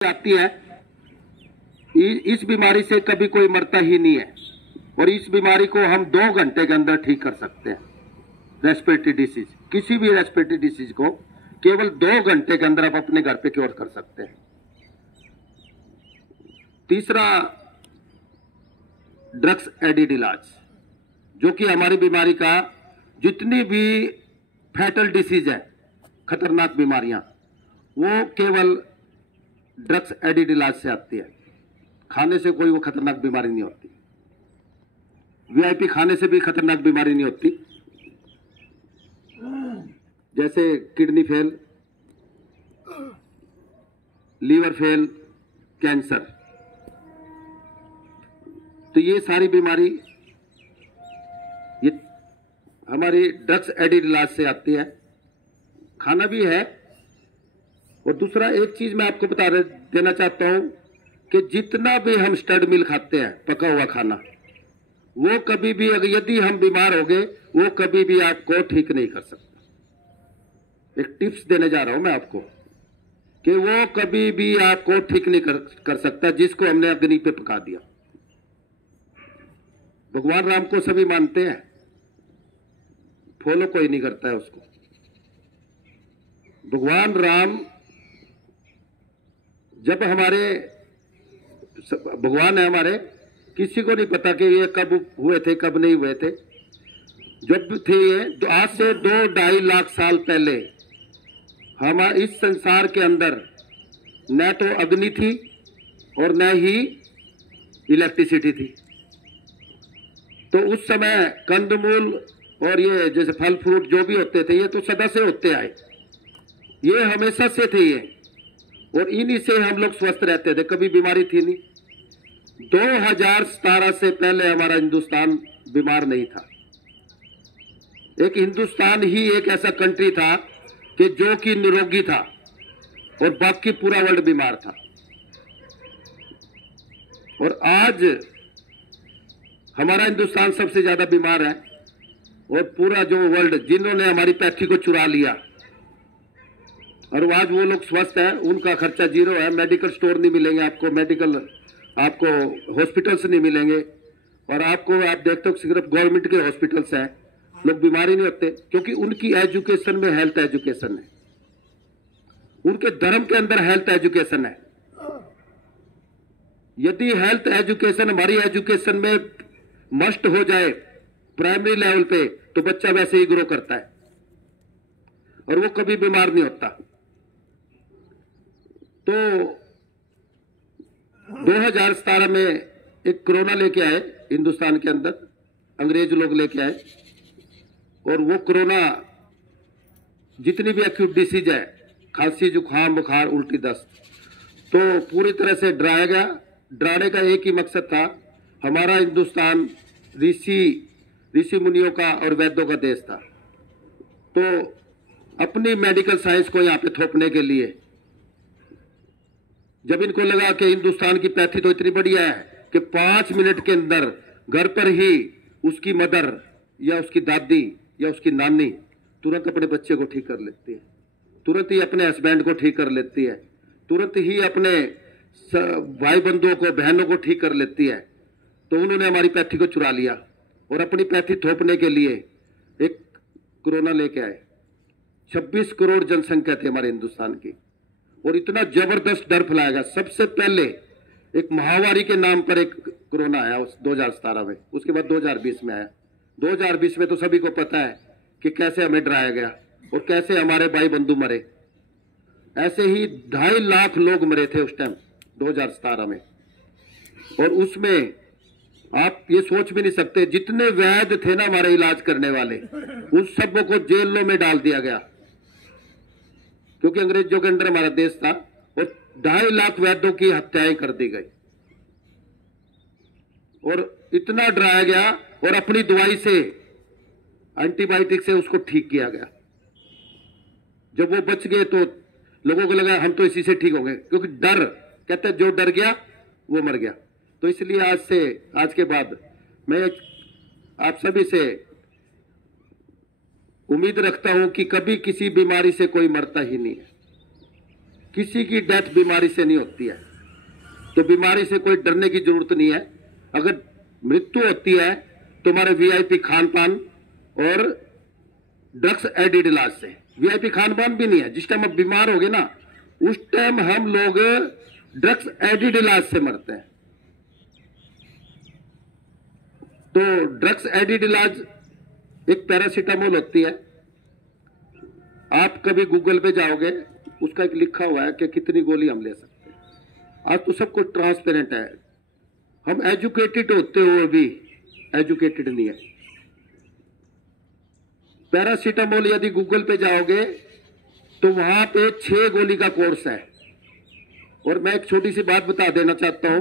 आती है, इस बीमारी से कभी कोई मरता ही नहीं है और इस बीमारी को हम 2 घंटे के अंदर ठीक कर सकते हैं। रेस्पिरेटरी डिसीज, किसी भी रेस्पिरेटरी डिसीज को केवल 2 घंटे के अंदर आप अपने घर पे क्योर कर सकते हैं। तीसरा, ड्रग्स एडिड इलाज, जो कि हमारी बीमारी का जितनी भी फैटल डिसीज है, खतरनाक बीमारियां, वो केवल ड्रग्स एडिड इलाज से आती है। खाने से कोई वो खतरनाक बीमारी नहीं होती। वीआईपी खाने से भी खतरनाक बीमारी नहीं होती, जैसे kidney fail, liver fail, cancer. तो ये सारी बीमारी ये हमारी ड्रग्स एडिड इलाज से आती है। खाना भी है। और दूसरा एक चीज मैं आपको बता देना चाहता हूं कि जितना भी हम स्टड मिल खाते हैं, पका हुआ खाना, वो कभी भी यदि हम बीमार हो गए, वो कभी भी आपको ठीक नहीं कर सकता। एक टिप्स देने जा रहा हूं मैं आपको कि वो कभी भी आपको ठीक नहीं कर सकता जिसको हमने अग्नि पे पका दिया। भगवान राम को सभी मानते हैं, फॉलो कोई नहीं करता है उसको। भगवान राम जब हमारे भगवान है हमारे, किसी को नहीं पता कि ये कब हुए थे कब नहीं हुए थे। जब थे ये तो आज से 2-2.5 लाख साल पहले हमारे इस संसार के अंदर न तो अग्नि थी और न ही इलेक्ट्रिसिटी थी। तो उस समय कंदमूल और ये जैसे फल फ्रूट जो भी होते थे, ये तो सदा से होते आए, ये हमेशा से थे ये, और इन्हीं से हम लोग स्वस्थ रहते थे, कभी बीमारी थी नहीं। 2017 से पहले हमारा हिंदुस्तान बीमार नहीं था। एक हिंदुस्तान ही एक ऐसा कंट्री था कि जो कि निरोगी था और बाकी पूरा वर्ल्ड बीमार था। और आज हमारा हिंदुस्तान सबसे ज्यादा बीमार है और पूरा जो वर्ल्ड, जिन्होंने हमारी पैथी को चुरा लिया और आज वो लोग स्वस्थ हैं, उनका खर्चा 0 है। मेडिकल स्टोर नहीं मिलेंगे आपको, आपको हॉस्पिटल्स नहीं मिलेंगे। और आपको आप देखते हो सिर्फ गवर्नमेंट के हॉस्पिटल्स हैं, लोग बीमार ही नहीं होते, क्योंकि उनकी एजुकेशन में हेल्थ एजुकेशन है, उनके धर्म के अंदर हेल्थ एजुकेशन है। यदि हेल्थ एजुकेशन हमारी एजुकेशन में मस्ट हो जाए प्राइमरी लेवल पे, तो बच्चा वैसे ही ग्रो करता है और वो कभी बीमार नहीं होता। तो 2017 में एक कोरोना लेके आए हिंदुस्तान के अंदर, अंग्रेज लोग लेके आए, और वो कोरोना जितनी भी एक्यूट डिसीज है, खांसी, जुकाम, बुखार, उल्टी, दस्त, तो पूरी तरह से डराया गया। डराने का एक ही मकसद था, हमारा हिंदुस्तान ऋषि मुनियों का और वैद्यों का देश था। तो अपनी मेडिकल साइंस को यहाँ पे थोपने के लिए जब इनको लगा कि हिंदुस्तान की पैथी तो इतनी बढ़िया है कि 5 मिनट के अंदर घर पर ही उसकी मदर या उसकी दादी या उसकी नानी तुरंत अपने बच्चे को ठीक कर लेती है, तुरंत ही अपने हस्बैंड को ठीक कर लेती है, तुरंत ही अपने भाई बंधुओं को, बहनों को ठीक कर लेती है। तो उन्होंने हमारी पैथी को चुरा लिया और अपनी पैथी थोपने के लिए एक कोरोना लेके आए। 26 करोड़ जनसंख्या थी हमारे हिंदुस्तान की, और इतना जबरदस्त डर फैलाया गया। सबसे पहले एक महामारी के नाम पर एक कोरोना आया 2017 में, उसके बाद 2020 में आया। 2020 में तो सभी को पता है कि कैसे हमें डराया गया और कैसे हमारे भाई बंधु मरे। ऐसे ही 2.5 लाख लोग मरे थे उस टाइम 2017 में। और उसमें आप ये सोच भी नहीं सकते, जितने वैद्य थे ना हमारे इलाज करने वाले, उन सबों को जेलों में डाल दिया गया, क्योंकि अंग्रेजों के अंदर हमारा देश था, और 2.5 लाख वैद्यों की हत्याएं कर दी गई और इतना डराया गया और अपनी दवाई से, एंटीबायोटिक से उसको ठीक किया गया। जब वो बच गए तो लोगों को लगा हम तो इसी से ठीक होंगे, क्योंकि डर, कहते हैं जो डर गया वो मर गया। तो इसलिए आज के बाद मैं आप सभी से उम्मीद रखता हूं कि कभी किसी बीमारी से कोई मरता ही नहीं है। किसी की डेथ बीमारी से नहीं होती है, तो बीमारी से कोई डरने की जरूरत नहीं है। अगर मृत्यु होती है तो हमारे वीआईपी खान पान और ड्रग्स एडिड इलाज से। वीआईपी खान पान भी नहीं है, जिस टाइम आप बीमार हो गए ना उस टाइम हम लोग ड्रग्स एडिड इलाज से मरते हैं। तो ड्रग्स एडिड इलाज एक पैरासीटामोल होती है। आप कभी गूगल पे जाओगे, उसका एक लिखा हुआ है कि कितनी गोली हम ले सकते हैं। आज तो सब कुछ ट्रांसपेरेंट है। हम एजुकेटेड होते हुए भी एजुकेटेड नहीं है। पैरासीटामोल यदि गूगल पे जाओगे तो वहां पे 6 गोली का कोर्स है। और मैं एक छोटी सी बात बता देना चाहता हूं।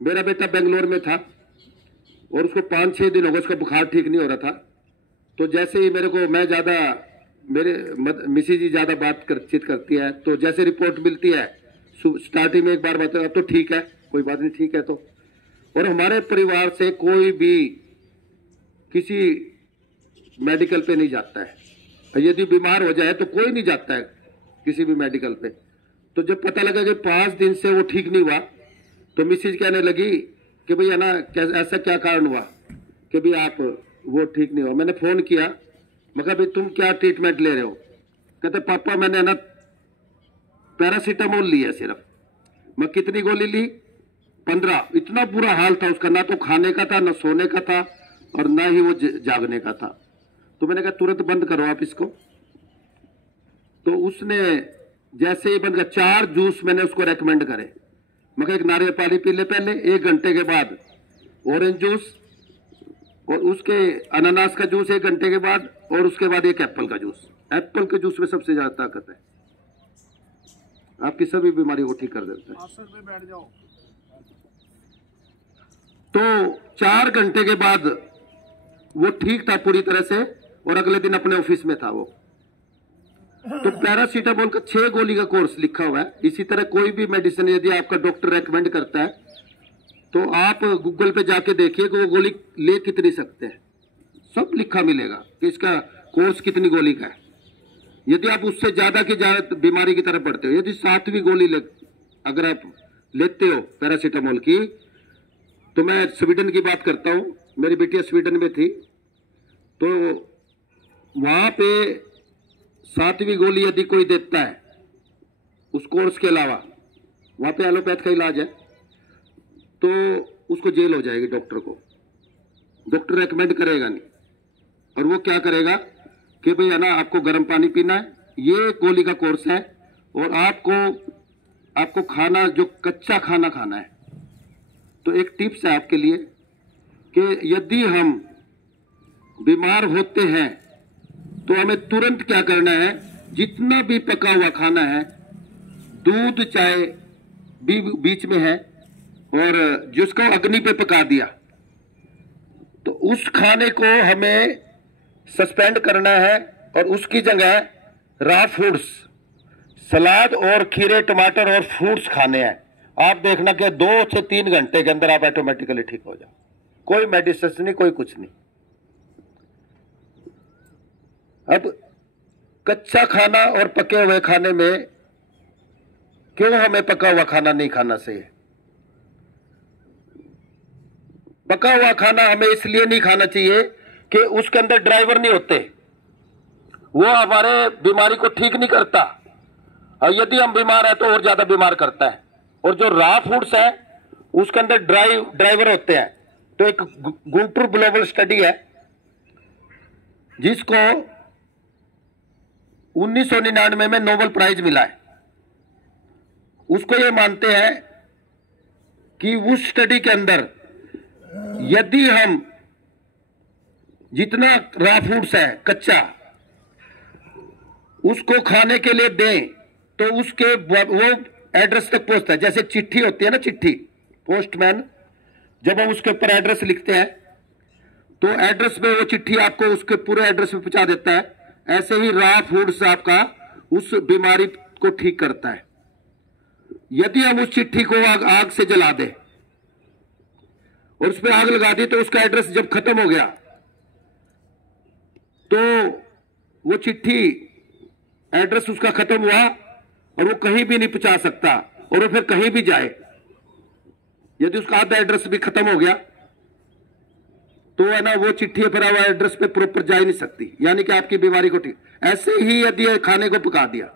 मेरा बेटा बेंगलोर में था और उसको 5-6 दिन हो गए, उसका बुखार ठीक नहीं हो रहा था। तो जैसे ही मेरे मिसी जी ज्यादा बातचीत करती है, तो जैसे रिपोर्ट मिलती है स्टार्टिंग में एक बार बताया तो ठीक है, कोई बात नहीं, ठीक है। तो और हमारे परिवार से कोई भी किसी मेडिकल पे नहीं जाता है। यदि बीमार हो जाए तो कोई नहीं जाता है किसी भी मेडिकल पे। तो जब पता लगा कि 5 दिन से वो ठीक नहीं हुआ तो मिसेज कहने लगी कि भाई है ना, ऐसा क्या कारण हुआ कि भाई आप वो ठीक नहीं हुआ। मैंने फोन किया, मैं कहा भाई तुम क्या ट्रीटमेंट ले रहे हो? कहते पापा मैंने ना पैरासीटामोल लिया सिर्फ। मैं कितनी गोली ली? 15। इतना बुरा हाल था उसका, ना तो खाने का था, ना सोने का था और ना ही वो जागने का था। तो मैंने कहा तुरंत बंद करो आप इसको। तो उसने जैसे ही बंद किया, 4 जूस मैंने उसको रेकमेंड करे। मैं कहा एक नारियल पानी पी ले पहले, 1 घंटे के बाद ऑरेंज जूस, और उसके अनानास का जूस 1 घंटे के बाद, और उसके बाद एक एप्पल का जूस। एप्पल के जूस में सबसे ज्यादा ताकत है, आपकी सभी बीमारी को ठीक कर देता है। बैठ जाओ। तो 4 घंटे के बाद वो ठीक था पूरी तरह से, और अगले दिन अपने ऑफिस में था वो। तो पैरासीटामोल का 6 गोली का कोर्स लिखा हुआ है। इसी तरह कोई भी मेडिसिन यदि आपका डॉक्टर रेकमेंड करता है तो आप गूगल पे जाके देखिए कि वो गोली ले कितनी सकते हैं, सब लिखा मिलेगा कि इसका कोर्स कितनी गोली का है। यदि आप उससे ज्यादा की ज्यादा बीमारी की तरफ बढ़ते हो, यदि 7वीं गोली अगर आप लेते हो पैरासीटामोल की, तो मैं स्वीडन की बात करता हूं, मेरी बेटियां स्वीडन में थी, तो वहां पे 7वीं गोली यदि कोई देता है उस कोर्स के अलावा, वहां पे एलोपैथ का इलाज है, तो उसको जेल हो जाएगी। डॉक्टर रेकमेंड करेगा नहीं, और वो क्या करेगा कि भाई है ना आपको गर्म पानी पीना है, ये गोली का कोर्स है, और आपको खाना जो कच्चा खाना खाना है। तो एक टिप्स है आपके लिए कि यदि हम बीमार होते हैं तो हमें तुरंत क्या करना है, जितना भी पका हुआ खाना है, दूध चाय भी बीच में है, और जिसको अग्नि पे पका दिया, तो उस खाने को हमें सस्पेंड करना है, और उसकी जगह रॉ फूड्स, सलाद और खीरे टमाटर और फ्रूट्स खाने हैं। आप देखना कि 2 से 3 घंटे के अंदर आप ऑटोमेटिकली ठीक हो जाओ। कोई मेडिसिन नहीं, कोई कुछ नहीं। अब कच्चा खाना और पके हुए खाने में क्यों हमें पका हुआ खाना नहीं खाना चाहिए? पका हुआ खाना हमें इसलिए नहीं खाना चाहिए कि उसके अंदर ड्राइवर नहीं होते, वो हमारे बीमारी को ठीक नहीं करता, और यदि हम बीमार हैं तो और ज्यादा बीमार करता है। और जो रॉ फूड्स है उसके अंदर ड्राइवर होते हैं। तो एक गुंटूर ग्लोबल स्टडी है जिसको 1999 में नोबेल प्राइज मिला है। उसको ये मानते हैं कि उस स्टडी के अंदर यदि हम जितना रॉ फूड्स है कच्चा उसको खाने के लिए दें तो उसके वो एड्रेस तक पहुंचता है। जैसे चिट्ठी होती है ना, चिट्ठी पोस्टमैन जब हम उसके ऊपर एड्रेस लिखते हैं तो एड्रेस में वो चिट्ठी आपको उसके पूरे एड्रेस पे पहुंचा देता है। ऐसे ही रॉ फूड्स आपका उस बीमारी को ठीक करता है। यदि हम उस चिट्ठी को आग से जला दें और उस पर आग लगा दी तो उसका एड्रेस जब खत्म हो गया तो वो चिट्ठी एड्रेस उसका खत्म हुआ और वो कहीं भी नहीं पहुंचा सकता, और वो फिर कहीं भी जाए, यदि उसका आधा एड्रेस भी खत्म हो गया तो है ना, वो चिट्ठी पर हुआ एड्रेस पे प्रॉपर जा ही नहीं सकती, यानी कि आपकी बीमारी को ठीक। ऐसे ही यदि खाने को पका दिया,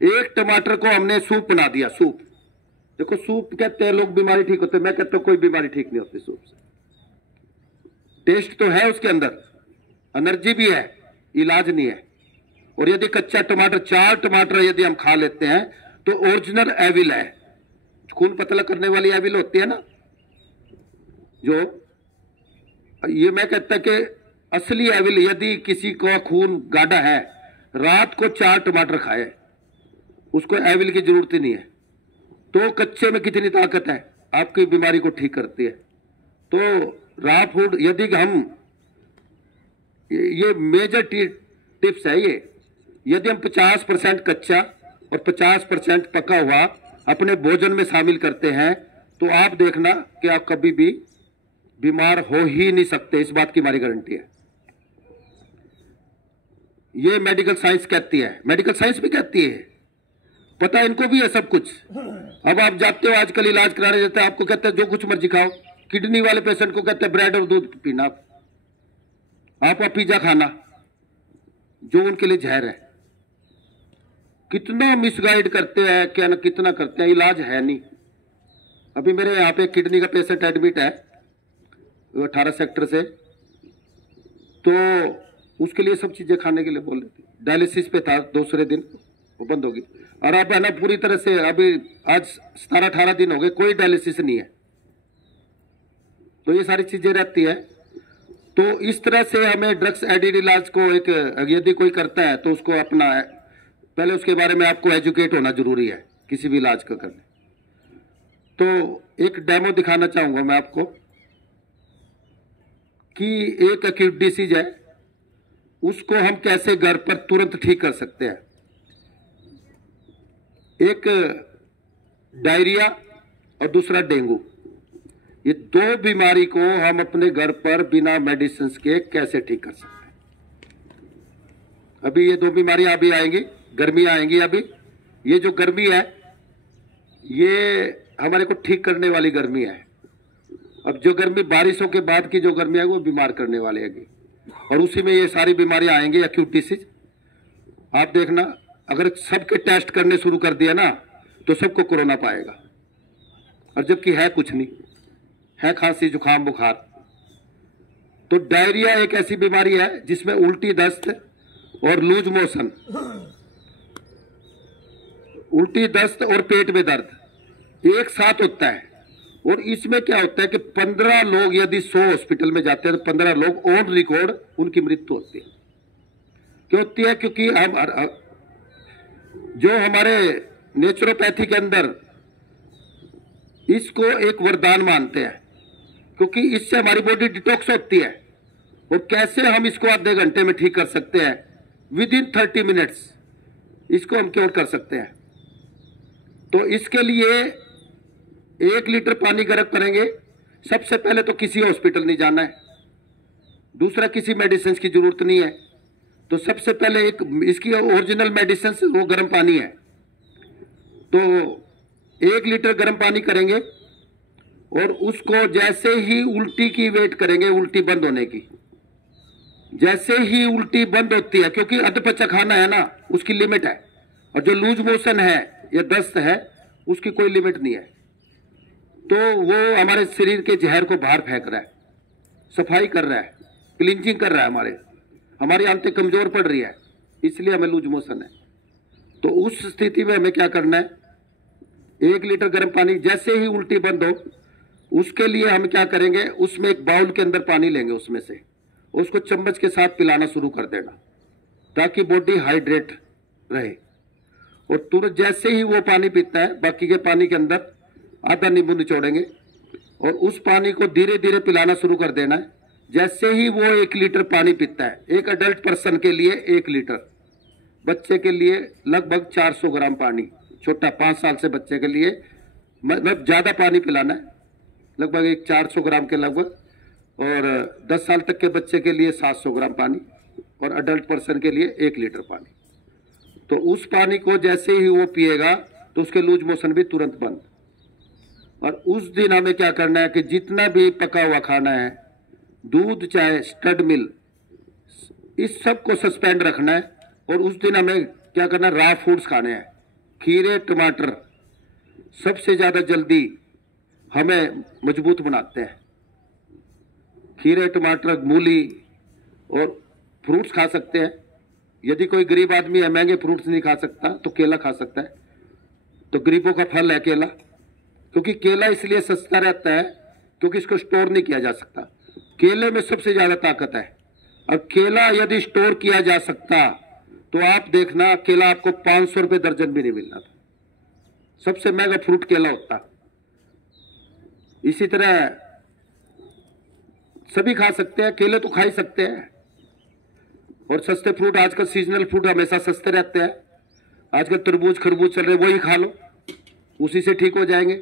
एक टमाटर को हमने सूप बना दिया, सूप, देखो सूप कहते हैं लोग बीमारी ठीक होते, मैं कहता हूं कोई बीमारी ठीक नहीं होती सूप से। टेस्ट तो है उसके अंदर, एनर्जी भी है, इलाज नहीं है। और यदि कच्चा टमाटर, 4 टमाटर यदि हम खा लेते हैं तो ओरिजिनल एविल है, खून पतला करने वाली एविल होती है ना, जो ये मैं कहता कि असली एविल, यदि किसी को खून गाढ़ा है, रात को 4 टमाटर खाए, उसको एविल की जरूरत ही नहीं है। तो कच्चे में कितनी ताकत है, आपकी बीमारी को ठीक करती है। तो रॉ फूड, यदि हम, ये मेजर टिप्स है ये, यदि हम 50% कच्चा और 50% पका हुआ अपने भोजन में शामिल करते हैं तो आप देखना कि आप कभी भी बीमार हो ही नहीं सकते, इस बात की हमारी गारंटी है। ये मेडिकल साइंस कहती है, मेडिकल साइंस भी कहती है, पता इनको भी है सब कुछ। अब आप जाते हो आजकल इलाज कराने जाते हैं, आपको कहते हैं जो कुछ मर्जी खाओ, किडनी वाले पेशेंट को कहते हैं ब्रेड और दूध पीना, आप पिज्जा खाना, जो उनके लिए जहर है। कितना मिसगाइड करते हैं, क्या ना कितना करते हैं, इलाज है नहीं। अभी मेरे यहाँ पे किडनी का पेशेंट एडमिट है 18 सेक्टर से, तो उसके लिए सब चीजें खाने के लिए बोल रहे थे। डायलिसिस पे था, दूसरे दिन वो बंद होगी, और अब है ना पूरी तरह से, अभी आज 17-18 दिन हो गए, कोई डायलिसिस नहीं है। तो ये सारी चीजें रहती है। तो इस तरह से हमें ड्रग्स एडिड इलाज को, एक यदि कोई करता है तो उसको अपना, पहले उसके बारे में आपको एजुकेट होना जरूरी है किसी भी इलाज को करने। तो एक डेमो दिखाना चाहूंगा मैं आपको कि एक एक्यूट डिसीज है, उसको हम कैसे घर पर तुरंत ठीक कर सकते हैं। एक डायरिया और दूसरा डेंगू, ये 2 बीमारी को हम अपने घर पर बिना मेडिसिन के कैसे ठीक कर सकते हैं। अभी ये 2 बीमारियां अभी आएंगी, गर्मी आएंगी। अभी ये जो गर्मी है, ये हमारे को ठीक करने वाली गर्मी है। अब जो गर्मी बारिशों के बाद की जो गर्मी है, वो बीमार करने वाली है, और उसी में ये सारी बीमारियां आएंगी, एक्यूट डिसीज। आप देखना, अगर सबके टेस्ट करने शुरू कर दिया ना तो सबको कोरोना पाएगा, और जबकि है कुछ नहीं, है खांसी जुकाम बुखार। तो डायरिया एक ऐसी बीमारी है जिसमें उल्टी, दस्त और लूज मोशन, उल्टी, दस्त और पेट में दर्द एक साथ होता है। और इसमें क्या होता है कि 15 लोग यदि 100 हॉस्पिटल में जाते हैं तो 15 लोग ऑन रिकॉर्ड उनकी मृत्यु होती है। क्यों होती है? क्योंकि हम जो हमारे नेचुरोपैथी के अंदर इसको एक वरदान मानते हैं, क्योंकि इससे हमारी बॉडी डिटॉक्स होती है। और कैसे हम इसको आधे घंटे में ठीक कर सकते हैं, विद इन 30 मिनट्स इसको हम क्योर कर सकते हैं। तो इसके लिए 1 लीटर पानी गर्म करेंगे। सबसे पहले तो किसी हॉस्पिटल नहीं जाना है, दूसरा किसी मेडिसिन की जरूरत नहीं है। तो सबसे पहले एक इसकी ओरिजिनल मेडिसिन वो गर्म पानी है। तो 1 लीटर गर्म पानी करेंगे और उसको जैसे ही उल्टी की वेट करेंगे, उल्टी बंद होने की। जैसे ही उल्टी बंद होती है, क्योंकि अधपचा खाना है ना, उसकी लिमिट है, और जो लूज मोशन है या दस्त है उसकी कोई लिमिट नहीं है। तो वो हमारे शरीर के जहर को बाहर फेंक रहा है, सफाई कर रहा है, क्लींजिंग कर रहा है, हमारी आंतें कमजोर पड़ रही है, इसलिए हमें लूज मोशन है। तो उस स्थिति में हमें क्या करना है, 1 लीटर गर्म पानी, जैसे ही उल्टी बंद हो उसके लिए हम क्या करेंगे, उसमें एक बाउल के अंदर पानी लेंगे, उसमें से उसको चम्मच के साथ पिलाना शुरू कर देना, ताकि बॉडी हाइड्रेट रहे। और तुरंत जैसे ही वो पानी पीता है, बाकी के पानी के अंदर आधा नींबू निचोड़ेंगे और उस पानी को धीरे धीरे पिलाना शुरू कर देना है। जैसे ही वो 1 लीटर पानी पीता है, एक अडल्ट पर्सन के लिए 1 लीटर, बच्चे के लिए लगभग 400 ग्राम पानी, छोटा 5 साल से बच्चे के लिए मतलब ज्यादा पानी पिलाना है, लगभग एक 400 ग्राम के लगभग, और 10 साल तक के बच्चे के लिए 700 ग्राम पानी, और अडल्ट पर्सन के लिए 1 लीटर पानी। तो उस पानी को जैसे ही वो पिएगा तो उसके लूज मोशन भी तुरंत बंद। और उस दिन हमें क्या करना है कि जितना भी पका हुआ खाना है, दूध चाहे स्टड मिल, इस सब को सस्पेंड रखना है। और उस दिन हमें क्या करना है, रॉ फूड्स खाने हैं। खीरे टमाटर सबसे ज्यादा जल्दी हमें मजबूत बनाते हैं। खीरे टमाटर मूली और फ्रूट्स खा सकते हैं। यदि कोई गरीब आदमी है, महंगे फ्रूट्स नहीं खा सकता, तो केला खा सकता है। तो गरीबों का फल है केला, क्योंकि केला इसलिए सस्ता रहता है क्योंकि इसको स्टोर नहीं किया जा सकता। केले में सबसे ज्यादा ताकत है। और केला यदि स्टोर किया जा सकता तो आप देखना, केला आपको 500 रुपये दर्जन भी नहीं मिलना था। सबसे महंगा फ्रूट केला होता। इसी तरह सभी खा सकते हैं, केले तो खा ही सकते हैं। और सस्ते फ्रूट, आजकल सीजनल फ्रूट हमेशा सस्ते रहते हैं। आजकल तरबूज खरबूज चल रहे, वही खा लो, उसी से ठीक हो जाएंगे।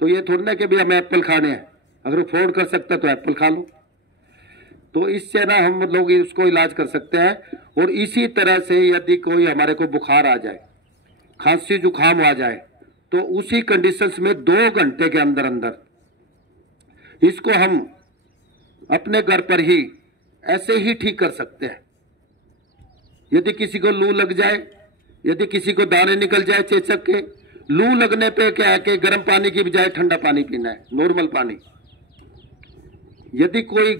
तो ये थोड़ा ना कि भी हमें एप्पल खाने हैं, अगर अफोर्ड कर सकते हैं तो एप्पल खा लो। तो इससे ना हम लोग उसको इलाज कर सकते हैं। और इसी तरह से यदि कोई हमारे को बुखार आ जाए, खांसी जुकाम आ जाए, तो उसी कंडीशंस में 2 घंटे के अंदर अंदर इसको हम अपने घर पर ही ऐसे ही ठीक कर सकते हैं। यदि किसी को लू लग जाए, यदि किसी को दाने निकल जाए चेचक के, लू लगने पे क्या है कि गर्म पानी की बजाय ठंडा पानी पीना है, नॉर्मल पानी। यदि कोई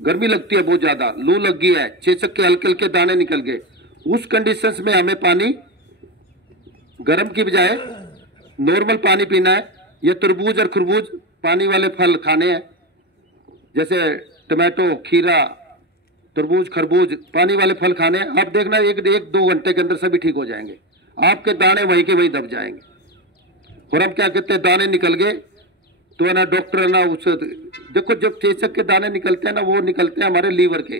गर्मी लगती है बहुत ज्यादा, लू लग गई है, चेचक के हल्के हल्के दाने निकल गए, उस कंडीशंस में हमें पानी गर्म की बजाय नॉर्मल पानी पीना है। ये तरबूज और खरबूज पानी वाले फल खाने हैं, जैसे टमाटो, खीरा, तरबूज खरबूज, पानी वाले फल खाने हैं। आप देखना 1-2 घंटे के अंदर सभी ठीक हो जाएंगे। आपके दाने वहीं के वहीं दब जाएंगे। और हम क्या कहते हैं, दाने निकल गए तो है ना, डॉक्टर है ना, उस देखो जब चेचक के दाने निकलते हैं ना, वो निकलते हैं हमारे लीवर के।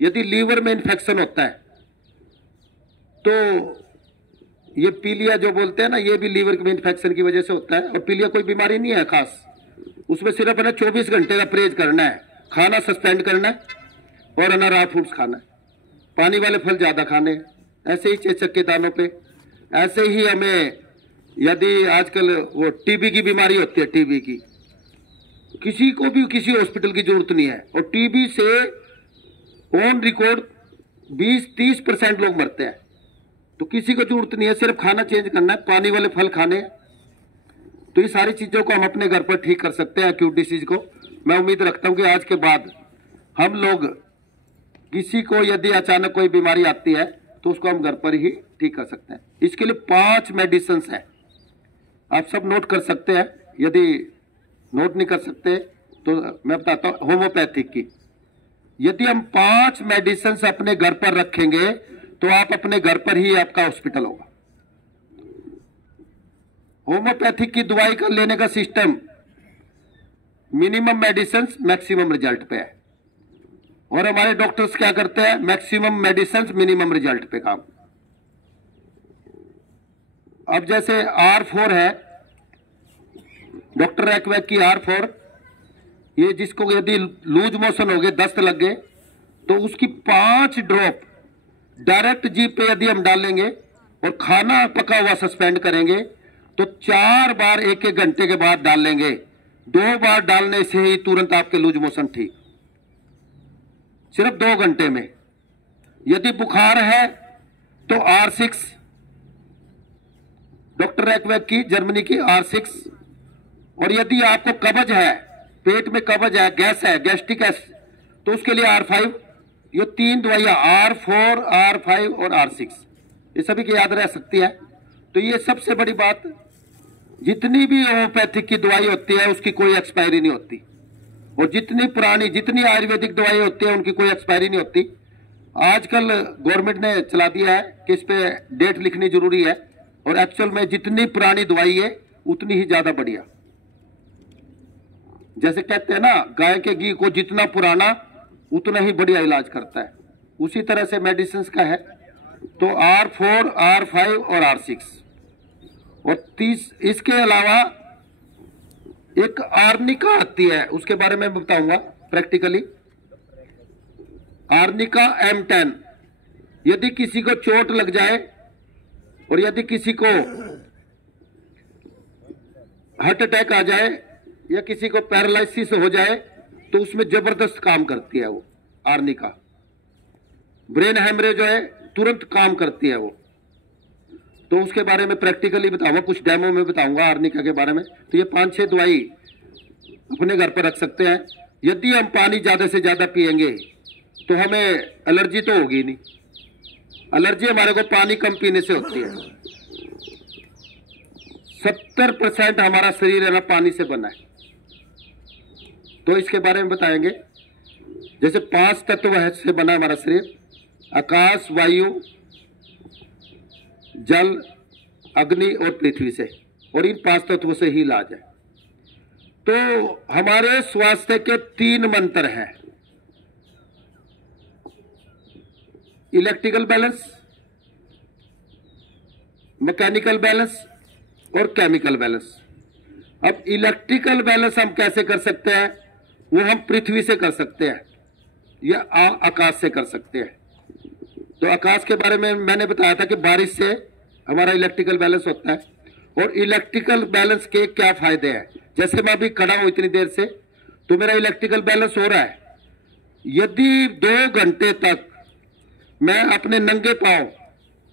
यदि लीवर में इन्फेक्शन होता है तो ये पीलिया जो बोलते हैं ना, ये भी लीवर में इन्फेक्शन की वजह से होता है। और पीलिया कोई बीमारी नहीं है खास, उसमें सिर्फ है ना 24 घंटे का परहेज करना है, खाना सस्पेंड करना है और है ना रॉ फूड्स खाना है, पानी वाले फल ज्यादा खाने हैं। ऐसे ही चेचक के दानों पे, ऐसे ही हमें यदि आजकल वो टीबी की बीमारी होती है, टीबी की किसी को भी किसी हॉस्पिटल की जरूरत नहीं है। और टीबी से ऑन रिकॉर्ड 20-30% लोग मरते हैं। तो किसी को जरूरत नहीं है, सिर्फ खाना चेंज करना है, पानी वाले फल खाने हैं। तो ये सारी चीजों को हम अपने घर पर ठीक कर सकते हैं, एक्यूट डिसीज को। मैं उम्मीद रखता हूं कि आज के बाद हम लोग किसी को यदि अचानक कोई बीमारी आती है तो उसको हम घर पर ही ठीक कर सकते हैं। इसके लिए 5 मेडिसिन हैं, आप सब नोट कर सकते हैं। यदि नोट नहीं कर सकते तो मैं बताता हूं होम्योपैथिक की। यदि हम 5 मेडिसिन अपने घर पर रखेंगे तो आप अपने घर पर ही आपका हॉस्पिटल होगा। होम्योपैथिक की दवाई का लेने का system minimum medicine maximum result पे है। और हमारे डॉक्टर्स क्या करते हैं, मैक्सिमम मेडिसिन मिनिमम रिजल्ट पे काम। अब जैसे R4 है, डॉक्टर एक्वैक की R4, ये जिसको यदि लूज मोशन हो गए, दस्त लग गए, तो उसकी 5 ड्रॉप डायरेक्ट जीभ पे यदि हम डालेंगे और खाना पका हुआ सस्पेंड करेंगे तो 4 बार 1-1 घंटे के बाद डालेंगे। 2 बार डालने से ही तुरंत आपके लूज मोशन ठीक, सिर्फ 2 घंटे में। यदि बुखार है तो R6, डॉक्टर एक्वैक की, जर्मनी की R6। और यदि आपको कब्ज है, पेट में कब्ज है, गैस है, गैस्ट्रिक एसिड, तो उसके लिए R5। ये 3 दवाइयां R4, R5 और R6, ये सभी की याद रह सकती है। तो ये सबसे बड़ी बात, जितनी भी होम्योपैथिक की दवाई होती है उसकी कोई एक्सपायरी नहीं होती। और जितनी पुरानी, जितनी आयुर्वेदिक दवाई होती है उनकी कोई एक्सपायरी नहीं होती। आजकल गवर्नमेंट ने चला दिया है कि इस पे डेट लिखनी जरूरी है। और एक्चुअल में जितनी पुरानी दवाई है उतनी ही ज्यादा बढ़िया। जैसे कहते हैं ना, गाय के घी को जितना पुराना उतना ही बढ़िया इलाज करता है, उसी तरह से मेडिसिन का है। तो R4, R5 और R6। और 30, इसके अलावा एक आर्निका आती है, उसके बारे में बताऊंगा प्रैक्टिकली। आर्निका M10, यदि किसी को चोट लग जाए और यदि किसी को हार्ट अटैक आ जाए या किसी को पैरालिसिस हो जाए तो उसमें जबरदस्त काम करती है वो आर्निका। ब्रेन हैमरेज जो है तुरंत काम करती है वो। तो उसके बारे में प्रैक्टिकली बताऊंगा, कुछ डेमो में बताऊंगा आर्निका के बारे में। तो ये 5-6 दवाई अपने घर पर रख सकते हैं। यदि हम पानी ज्यादा से ज्यादा पिएंगे तो हमें एलर्जी तो होगी नहीं। एलर्जी हमारे को पानी कम पीने से होती है। 70% हमारा शरीर है ना पानी से बना है। तो इसके बारे में बताएंगे। जैसे 5 तत्व है से बना हमारा शरीर, आकाश, वायु, जल, अग्नि और पृथ्वी से, और इन 5 तत्वों से ही इलाज है। तो हमारे स्वास्थ्य के 3 मंत्र हैं, इलेक्ट्रिकल बैलेंस, मैकेनिकल बैलेंस और केमिकल बैलेंस। अब इलेक्ट्रिकल बैलेंस हम कैसे कर सकते हैं? वो हम पृथ्वी से कर सकते हैं या आकाश से कर सकते हैं। तो आकाश के बारे में मैंने बताया था कि बारिश से हमारा इलेक्ट्रिकल बैलेंस होता है। और इलेक्ट्रिकल बैलेंस के क्या फायदे हैं? जैसे मैं अभी खड़ा हूं इतनी देर से, तो मेरा इलेक्ट्रिकल बैलेंस हो रहा है। यदि 2 घंटे तक मैं अपने नंगे पांव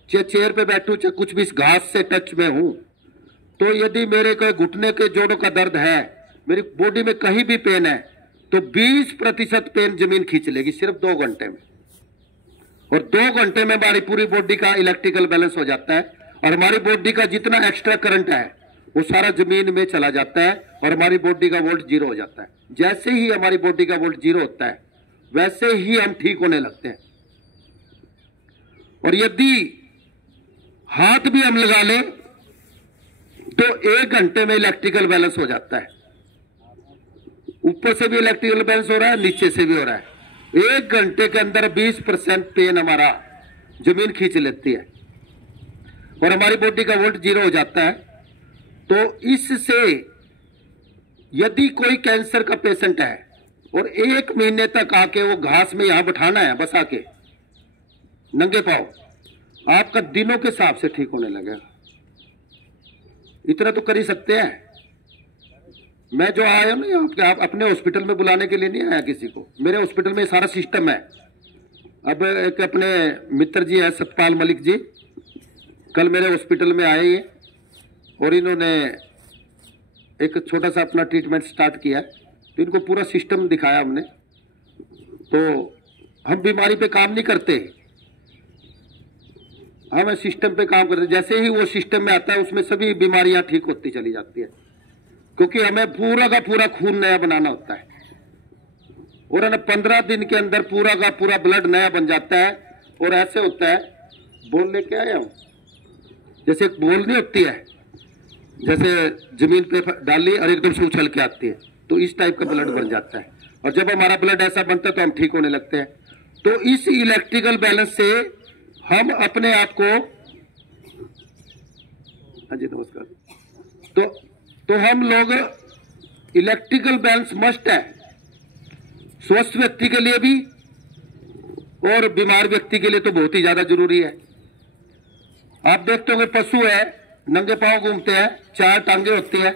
चाहे चेयर पे बैठूं चाहे कुछ भी घास से टच में हूं, तो यदि मेरे कोई घुटने के जोड़ों का दर्द है, मेरी बॉडी में कहीं भी पेन है, तो 20% पेन जमीन खींच लेगी सिर्फ 2 घंटे में। और 2 घंटे में हमारी पूरी बॉडी का इलेक्ट्रिकल बैलेंस हो जाता है और हमारी बॉडी का जितना एक्स्ट्रा करंट है वो सारा जमीन में चला जाता है और हमारी बॉडी का वोल्ट 0 हो जाता है। जैसे ही हमारी बॉडी का वोल्ट 0 होता है वैसे ही हम ठीक होने लगते हैं। और यदि हाथ भी हम लगा लें तो 1 घंटे में इलेक्ट्रिकल बैलेंस हो जाता है। ऊपर से भी इलेक्ट्रिकल बैलेंस हो रहा है, नीचे से भी हो रहा है। 1 घंटे के अंदर 20% पेन हमारा जमीन खींच लेती है और हमारी बॉडी का वोल्ट 0 हो जाता है। तो इससे यदि कोई कैंसर का पेशेंट है और 1 महीने तक आके वो घास में यहां बैठाना है, बस आके नंगे पांव, आपका दिनों के हिसाब से ठीक होने लगेगा। इतना तो कर ही सकते हैं। मैं जो आया ना यहाँ, आप अपने हॉस्पिटल में बुलाने के लिए नहीं आया किसी को। मेरे हॉस्पिटल में सारा सिस्टम है। अब एक अपने मित्र जी है सतपाल मलिक जी, कल मेरे हॉस्पिटल में आए ये और इन्होंने एक छोटा सा अपना ट्रीटमेंट स्टार्ट किया है। तो इनको पूरा सिस्टम दिखाया हमने। तो हम बीमारी पे काम नहीं करते, हम सिस्टम पे काम करते। जैसे ही वो सिस्टम में आता है उसमें सभी बीमारियां ठीक होती चली जाती है, क्योंकि हमें पूरा का पूरा खून नया बनाना होता है। और 15 दिन के अंदर पूरा का पूरा ब्लड नया बन जाता है। और ऐसे होता है, बोल लेके आया हूं, जैसे एक बोल नहीं होती है, जैसे जमीन पे डाली और एकदम से उछल के आती है, तो इस टाइप का ब्लड बन जाता है। और जब हमारा ब्लड ऐसा बनता है तो हम ठीक होने लगते हैं। तो इस इलेक्ट्रिकल बैलेंस से हम अपने आप को, हाँ जी नमस्कार, तो हम लोग इलेक्ट्रिकल बैलेंस मस्ट है, स्वस्थ व्यक्ति के लिए भी और बीमार व्यक्ति के लिए तो बहुत ही ज्यादा जरूरी है। आप देखते होंगे पशु है, नंगे पांव घूमते हैं, 4 टांगे होती है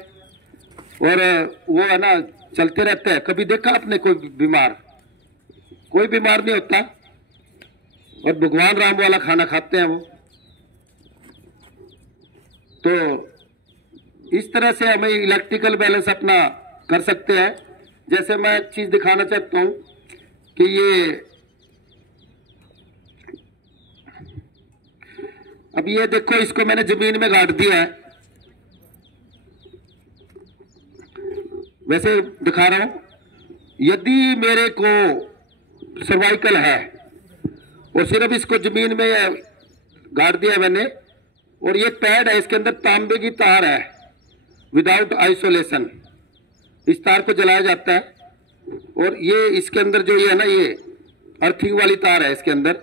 और वो है ना चलते रहते हैं। कभी देखा आपने कोई बीमार? कोई बीमार नहीं होता। और भगवान राम वाला खाना खाते हैं वो। तो इस तरह से हमें इलेक्ट्रिकल बैलेंस अपना कर सकते हैं। जैसे मैं एक चीज दिखाना चाहता हूं कि ये अब ये देखो, इसको मैंने जमीन में गाड़ दिया है। वैसे दिखा रहा हूं। यदि मेरे को सर्वाइकल है और सिर्फ इसको जमीन में गाड़ दिया मैंने, और ये पैड है, इसके अंदर तांबे की तार है विदाउट आइसोलेशन। इस तार को जलाया जाता है और ये इसके अंदर जो ये है ना, ये अर्थिंग वाली तार है इसके अंदर।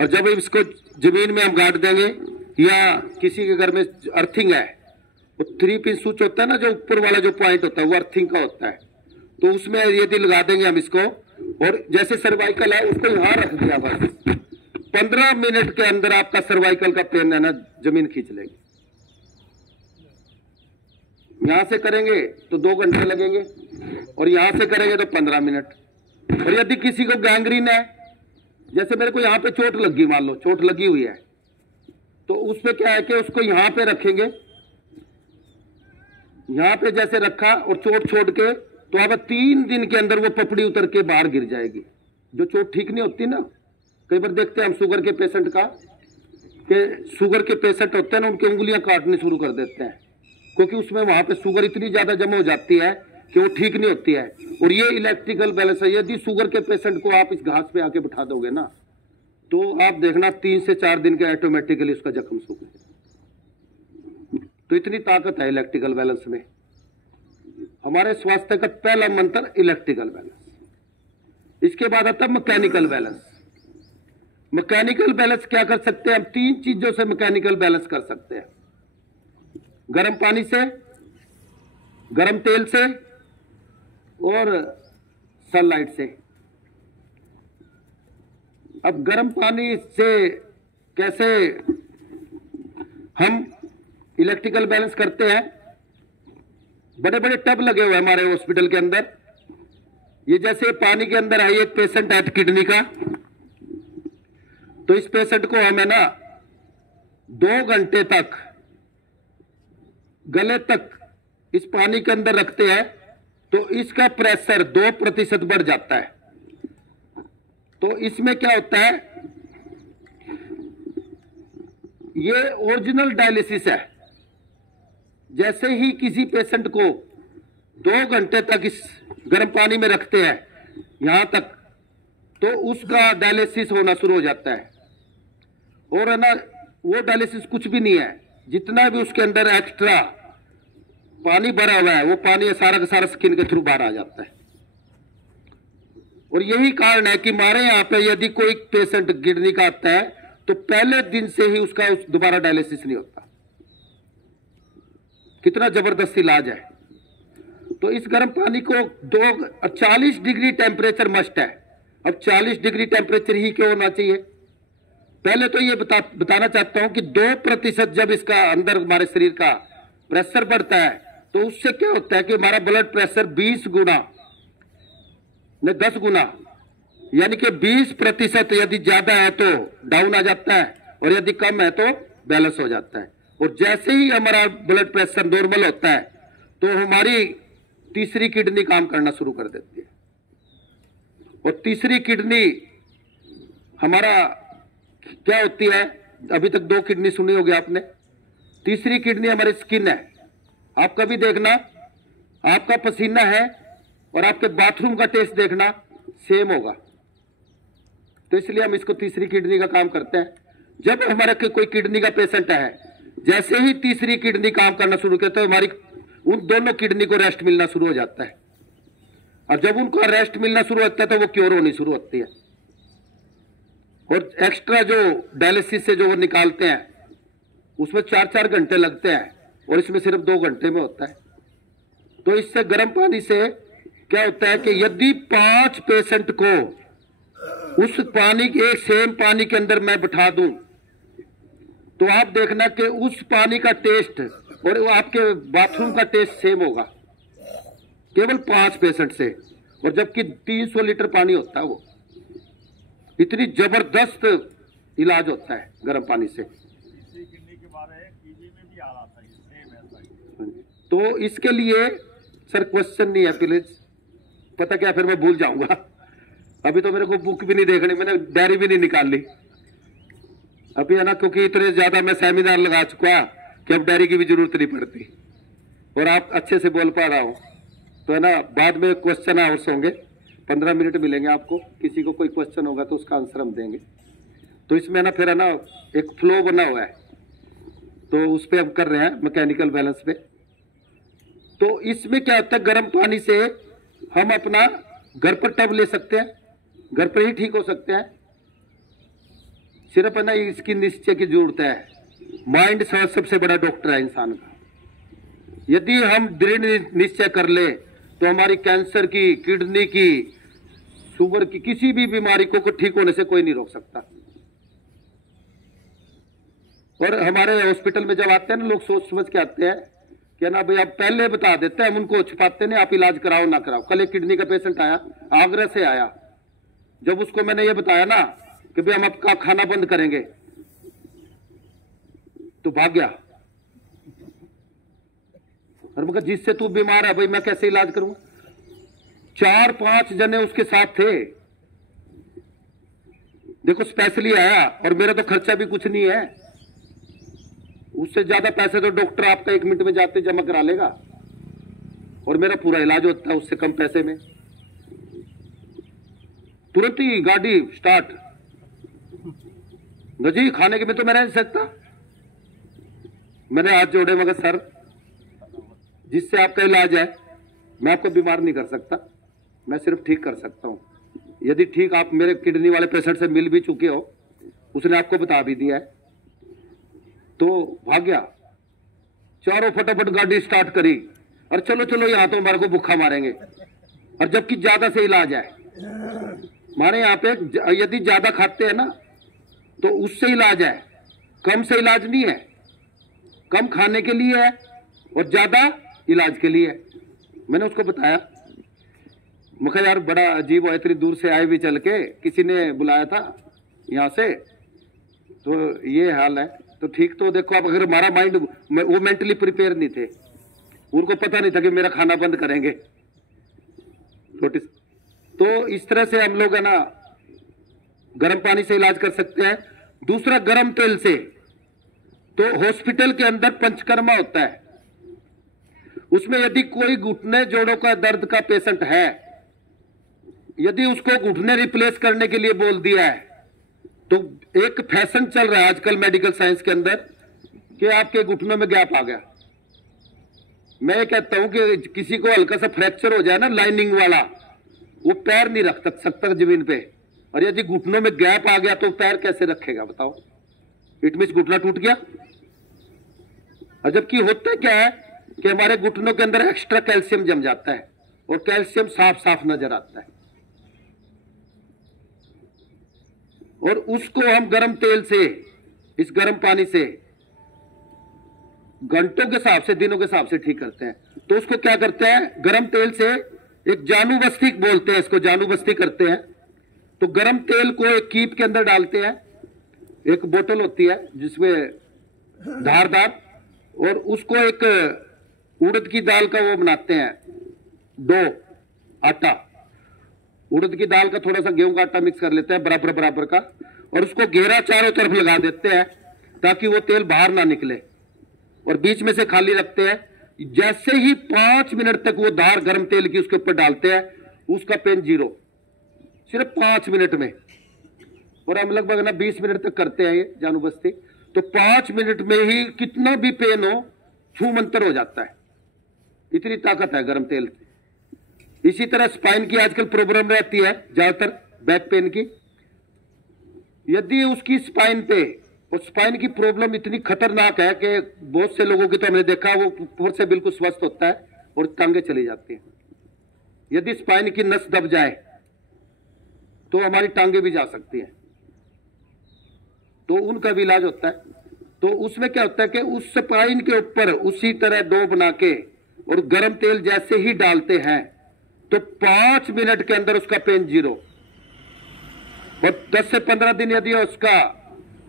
और जब इसको जमीन में हम गाड़ देंगे या किसी के घर में अर्थिंग है, वो 3 पिन स्विच होता है ना, जो ऊपर वाला जो पॉइंट होता है वो अर्थिंग का होता है। तो उसमें यदि लगा देंगे हम इसको, और जैसे सर्वाइकल है उसको यहां रख दिया बस, 15 मिनट के अंदर आपका सर्वाइकल का पेन है ना जमीन खींच लेगी। यहां से करेंगे तो 2 घंटे लगेंगे और यहां से करेंगे तो 15 मिनट। और यदि किसी को गैंग्रीन है, जैसे मेरे को यहां पे चोट लगी, मान लो चोट लगी हुई है, तो उसमें क्या है कि उसको यहां पे रखेंगे, यहां पे जैसे रखा और चोट छोड़ के, तो अब 3 दिन के अंदर वो पपड़ी उतर के बाहर गिर जाएगी। जो चोट ठीक नहीं होती ना, कई बार देखते हैं हम शुगर के पेशेंट का, कि शुगर के पेशेंट होते हैं ना, उनकी उंगलियां काटनी शुरू कर देते हैं, क्योंकि उसमें वहां पे शुगर इतनी ज्यादा जमा हो जाती है कि वो ठीक नहीं होती है। और ये इलेक्ट्रिकल बैलेंस है। यदि शुगर के पेशेंट को आप इस घास पे आके बिठा दोगे ना, तो आप देखना 3 से 4 दिन के ऑटोमेटिकली उसका जख्म सूख जाएगा। तो इतनी ताकत है इलेक्ट्रिकल बैलेंस में। हमारे स्वास्थ्य का पहला मंत्र इलेक्ट्रिकल बैलेंस। इसके बाद आता है मैकेनिकल बैलेंस। मैकेनिकल बैलेंस क्या कर सकते हैं हम? 3 चीजों से मैकेनिकल बैलेंस कर सकते हैं। गर्म पानी से, गर्म तेल से और सनलाइट से। अब गर्म पानी से कैसे हम इलेक्ट्रिकल बैलेंस करते हैं? बड़े बड़े टब लगे हुए हैं हमारे हॉस्पिटल के अंदर। ये जैसे पानी के अंदर आई एक पेशेंट है किडनी का, तो इस पेशेंट को हम है ना 2 घंटे तक गले तक इस पानी के अंदर रखते हैं, तो इसका प्रेशर 2% बढ़ जाता है। तो इसमें क्या होता है, ये ओरिजिनल डायलिसिस है। जैसे ही किसी पेशेंट को 2 घंटे तक इस गर्म पानी में रखते हैं यहां तक, तो उसका डायलिसिस होना शुरू हो जाता है। और है ना, वो डायलिसिस कुछ भी नहीं है, जितना भी उसके अंदर एक्स्ट्रा पानी भरा हुआ है, वो पानी सारा का सारा स्किन के थ्रू बाहर आ जाता है। और यही कारण है कि हमारे यहाँ पे यदि कोई पेशेंट किडनी का आता है, तो पहले दिन से ही उसका दोबारा डायलिसिस नहीं होता। कितना जबरदस्त इलाज है। तो इस गर्म पानी को 40 डिग्री टेम्परेचर मस्ट है। अब 40 डिग्री टेम्परेचर ही क्यों होना चाहिए? पहले तो ये बताना चाहता हूं कि 2% जब इसका अंदर हमारे शरीर का प्रेशर बढ़ता है, तो उससे क्या होता है कि हमारा ब्लड प्रेशर 20 गुना न 10 गुना, यानी कि 20% यदि ज्यादा है तो डाउन आ जाता है, और यदि कम है तो बैलेंस हो जाता है। और जैसे ही हमारा ब्लड प्रेशर नॉर्मल होता है, तो हमारी तीसरी किडनी काम करना शुरू कर देती है। और तीसरी किडनी हमारा क्या होती है? अभी तक 2 किडनी सुनी होगी आपने। तीसरी किडनी हमारी स्किन है। आप कभी देखना, आपका पसीना है और आपके बाथरूम का टेस्ट देखना सेम होगा। तो इसलिए हम इसको तीसरी किडनी का काम करते हैं। जब हमारे कोई किडनी का पेशेंट है, जैसे ही तीसरी किडनी काम करना शुरू करता है, हमारी उन दोनों किडनी को रेस्ट मिलना शुरू हो जाता है। और जब उनको रेस्ट मिलना शुरू होता है, तो वो क्योर होनी शुरू होती है। और एक्स्ट्रा जो डायलिसिस से जो वो निकालते हैं, उसमें 4-4 घंटे लगते हैं, और इसमें सिर्फ 2 घंटे में होता है। तो इससे गर्म पानी से क्या होता है कि यदि 5 पेशेंट को उस पानी के, एक सेम पानी के अंदर मैं बिठा दूं, तो आप देखना कि उस पानी का टेस्ट और वो आपके बाथरूम का टेस्ट सेम होगा, केवल 5 पेशेंट से। और जबकि 300 लीटर पानी होता है, वो इतनी जबरदस्त इलाज होता है गर्म पानी से। तो इसके लिए सर क्वेश्चन नहीं है प्लीज, पता क्या, फिर मैं भूल जाऊंगा। अभी तो मेरे को बुक भी नहीं देखनी, मैंने डायरी भी नहीं निकाल ली अभी, है ना, क्योंकि इतने ज्यादा मैं सेमिनार लगा चुका कि अब डायरी की भी जरूरत नहीं पड़ती, और आप अच्छे से बोल पा रहा हूं। तो है ना, बाद में क्वेश्चन आवर्स होंगे, 15 मिनट मिलेंगे आपको। किसी को कोई क्वेश्चन होगा तो उसका आंसर हम देंगे। तो इसमें ना फिर है ना एक फ्लो बना हुआ है, तो उस पर हम कर रहे हैं मैकेनिकल बैलेंस पे। तो इसमें क्या होता है, गर्म पानी से हम अपना घर पर टब ले सकते हैं, घर पर ही ठीक हो सकते हैं। सिर्फ है ना इसकी निश्चय की जरूरत है। माइंड सबसे बड़ा डॉक्टर है इंसान का। यदि हम दृढ़ निश्चय कर ले, तो हमारी कैंसर की, किडनी की, शुगर की, किसी भी बीमारी को ठीक होने से कोई नहीं रोक सकता। और हमारे हॉस्पिटल में जब आते हैं ना लोग सोच समझ के आते हैं कि ना भाई आप पहले बता देते हैं, हम उनको छुपाते नहीं, आप इलाज कराओ ना कराओ। कल एक किडनी का पेशेंट आया, आगरा से आया, जब उसको मैंने ये बताया ना कि भाई हम आपका खाना बंद करेंगे तो भाग गया। और मैं कहा जिससे तू बीमार है भाई मैं कैसे इलाज करूं। 4-5 जने उसके साथ थे, देखो स्पेशली आया, और मेरा तो खर्चा भी कुछ नहीं है, उससे ज्यादा पैसे तो डॉक्टर आपका 1 मिनट में जाते जमा करा लेगा, और मेरा पूरा इलाज होता है उससे कम पैसे में। तुरंत ही गाड़ी स्टार्ट, जी खाने के में तो मैं रह नहीं सकता। मैंने हाथ जोड़े, मगर सर जिससे आपका इलाज है मैं आपको बीमार नहीं कर सकता, मैं सिर्फ ठीक कर सकता हूं। यदि ठीक आप मेरे किडनी वाले पेशेंट से मिल भी चुके हो, उसने आपको बता भी दिया है, तो भाग गया। चारों फटाफट गाड़ी स्टार्ट करी, और चलो चलो यहां तो हमारे को भूखा मारेंगे, और जबकि ज्यादा से इलाज है हमारे यहाँ पे। यदि ज्यादा खाते हैं ना तो उससे इलाज है, कम से इलाज नहीं है। कम खाने के लिए है और ज्यादा इलाज के लिए है। मैंने उसको बताया, मैं कहा यार बड़ा अजीब है, इतनी दूर से आए भी चल के, किसी ने बुलाया था यहाँ से, तो ये हाल है। तो ठीक, तो देखो आप, अगर हमारा माइंड, वो मेंटली प्रिपेयर नहीं थे, उनको पता नहीं था कि मेरा खाना बंद करेंगे। नोटिस। तो इस तरह से हम लोग है ना गर्म पानी से इलाज कर सकते हैं। दूसरा गर्म तेल से, तो हॉस्पिटल के अंदर पंचकर्मा होता है, उसमें यदि कोई घुटने जोड़ों का दर्द का पेशेंट है, यदि उसको घुटने रिप्लेस करने के लिए बोल दिया है, तो एक फैशन चल रहा है आजकल मेडिकल साइंस के अंदर कि आपके घुटनों में गैप आ गया। मैं ये कहता हूं कि किसी को हल्का सा फ्रैक्चर हो जाए ना लाइनिंग वाला, वो पैर नहीं रख सकता जमीन पे, और यदि घुटनों में गैप आ गया तो पैर कैसे रखेगा बताओ। इट मींस घुटना टूट गया। और जबकि होता क्या है कि हमारे घुटनों के अंदर एक्स्ट्रा कैल्शियम जम जाता है, और कैल्शियम साफ साफ नजर आता है, और उसको हम गर्म तेल से, इस गर्म पानी से घंटों के हिसाब से, दिनों के हिसाब से ठीक करते हैं। तो उसको क्या करते हैं, गर्म तेल से एक जानू बस्ती बोलते हैं इसको, जानू बस्ती करते हैं। तो गर्म तेल को एक कीप के अंदर डालते हैं, एक बोतल होती है जिसमें धारदार, और उसको एक उड़द की दाल का वो बनाते हैं, डो, आटा, उड़द की दाल का थोड़ा सा गेहूं का आटा मिक्स कर लेते हैं बराबर बराबर का, और उसको घेरा चारों तरफ लगा देते हैं ताकि वो तेल बाहर ना निकले, और बीच में से खाली रखते हैं। जैसे ही 5 मिनट तक वो धार गर्म तेल की उसके ऊपर डालते हैं, उसका पेन 0, सिर्फ 5 मिनट में। और हम लगभग ना 20 मिनट तक करते हैं ये जानू बस्ती, तो 5 मिनट में ही कितना भी पेन हो छू मंतर हो जाता है, इतनी ताकत है गर्म तेल की। इसी तरह स्पाइन की आजकल प्रॉब्लम रहती है ज्यादातर, बैक पेन की। यदि उसकी स्पाइन पे, और स्पाइन की प्रॉब्लम इतनी खतरनाक है कि बहुत से लोगों की तो हमने देखा वो ऊपर से बिल्कुल स्वस्थ होता है और टांगे चली जाती हैं। यदि स्पाइन की नस दब जाए तो हमारी टांगे भी जा सकती हैं, तो उनका भी इलाज होता है। तो उसमें क्या होता है कि उस स्पाइन के ऊपर उसी तरह डो बना के और गर्म तेल जैसे ही डालते हैं तो 5 मिनट के अंदर उसका पेन 0, और 10 से 15 दिन यदि उसका,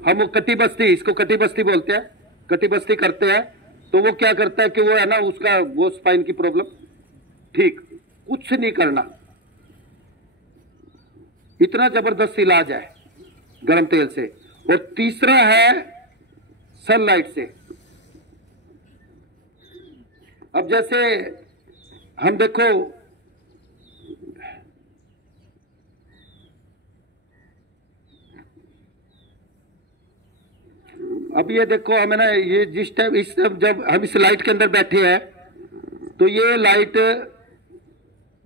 हम कटी बस्ती, इसको कटी बस्ती बोलते हैं, कटी बस्ती करते हैं, तो वो क्या करता है कि वो है ना उसका वो स्पाइन की प्रॉब्लम ठीक, कुछ नहीं करना। इतना जबरदस्त इलाज है गर्म तेल से। और तीसरा है सनलाइट से। अब जैसे हम देखो, अब ये देखो हमें ना, ये जिस टाइम, इस टाइम जब हम इस लाइट के अंदर बैठे हैं, तो ये लाइट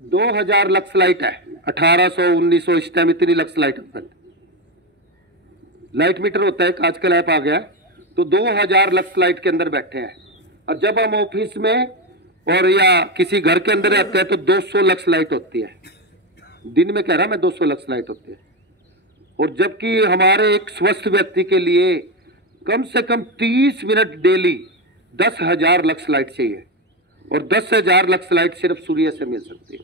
2000 लक्स लाइट है, 1800 1900 इस टाइम इतनी लक्स लाइट है। लाइट मीटर होता है, आजकल ऐप आ गया, तो 2000 लक्स लाइट के अंदर बैठे हैं। और जब हम ऑफिस में और या किसी घर के अंदर रहते हैं तो 200 लक्स लाइट होती है, दिन में कह रहा मैं 200 लक्स लाइट होती है। और जबकि हमारे एक स्वस्थ व्यक्ति के लिए कम से कम 30 मिनट डेली 10,000 लक्स लाइट चाहिए, और 10,000 लक्स लाइट सिर्फ सूर्य से मिल सकती है।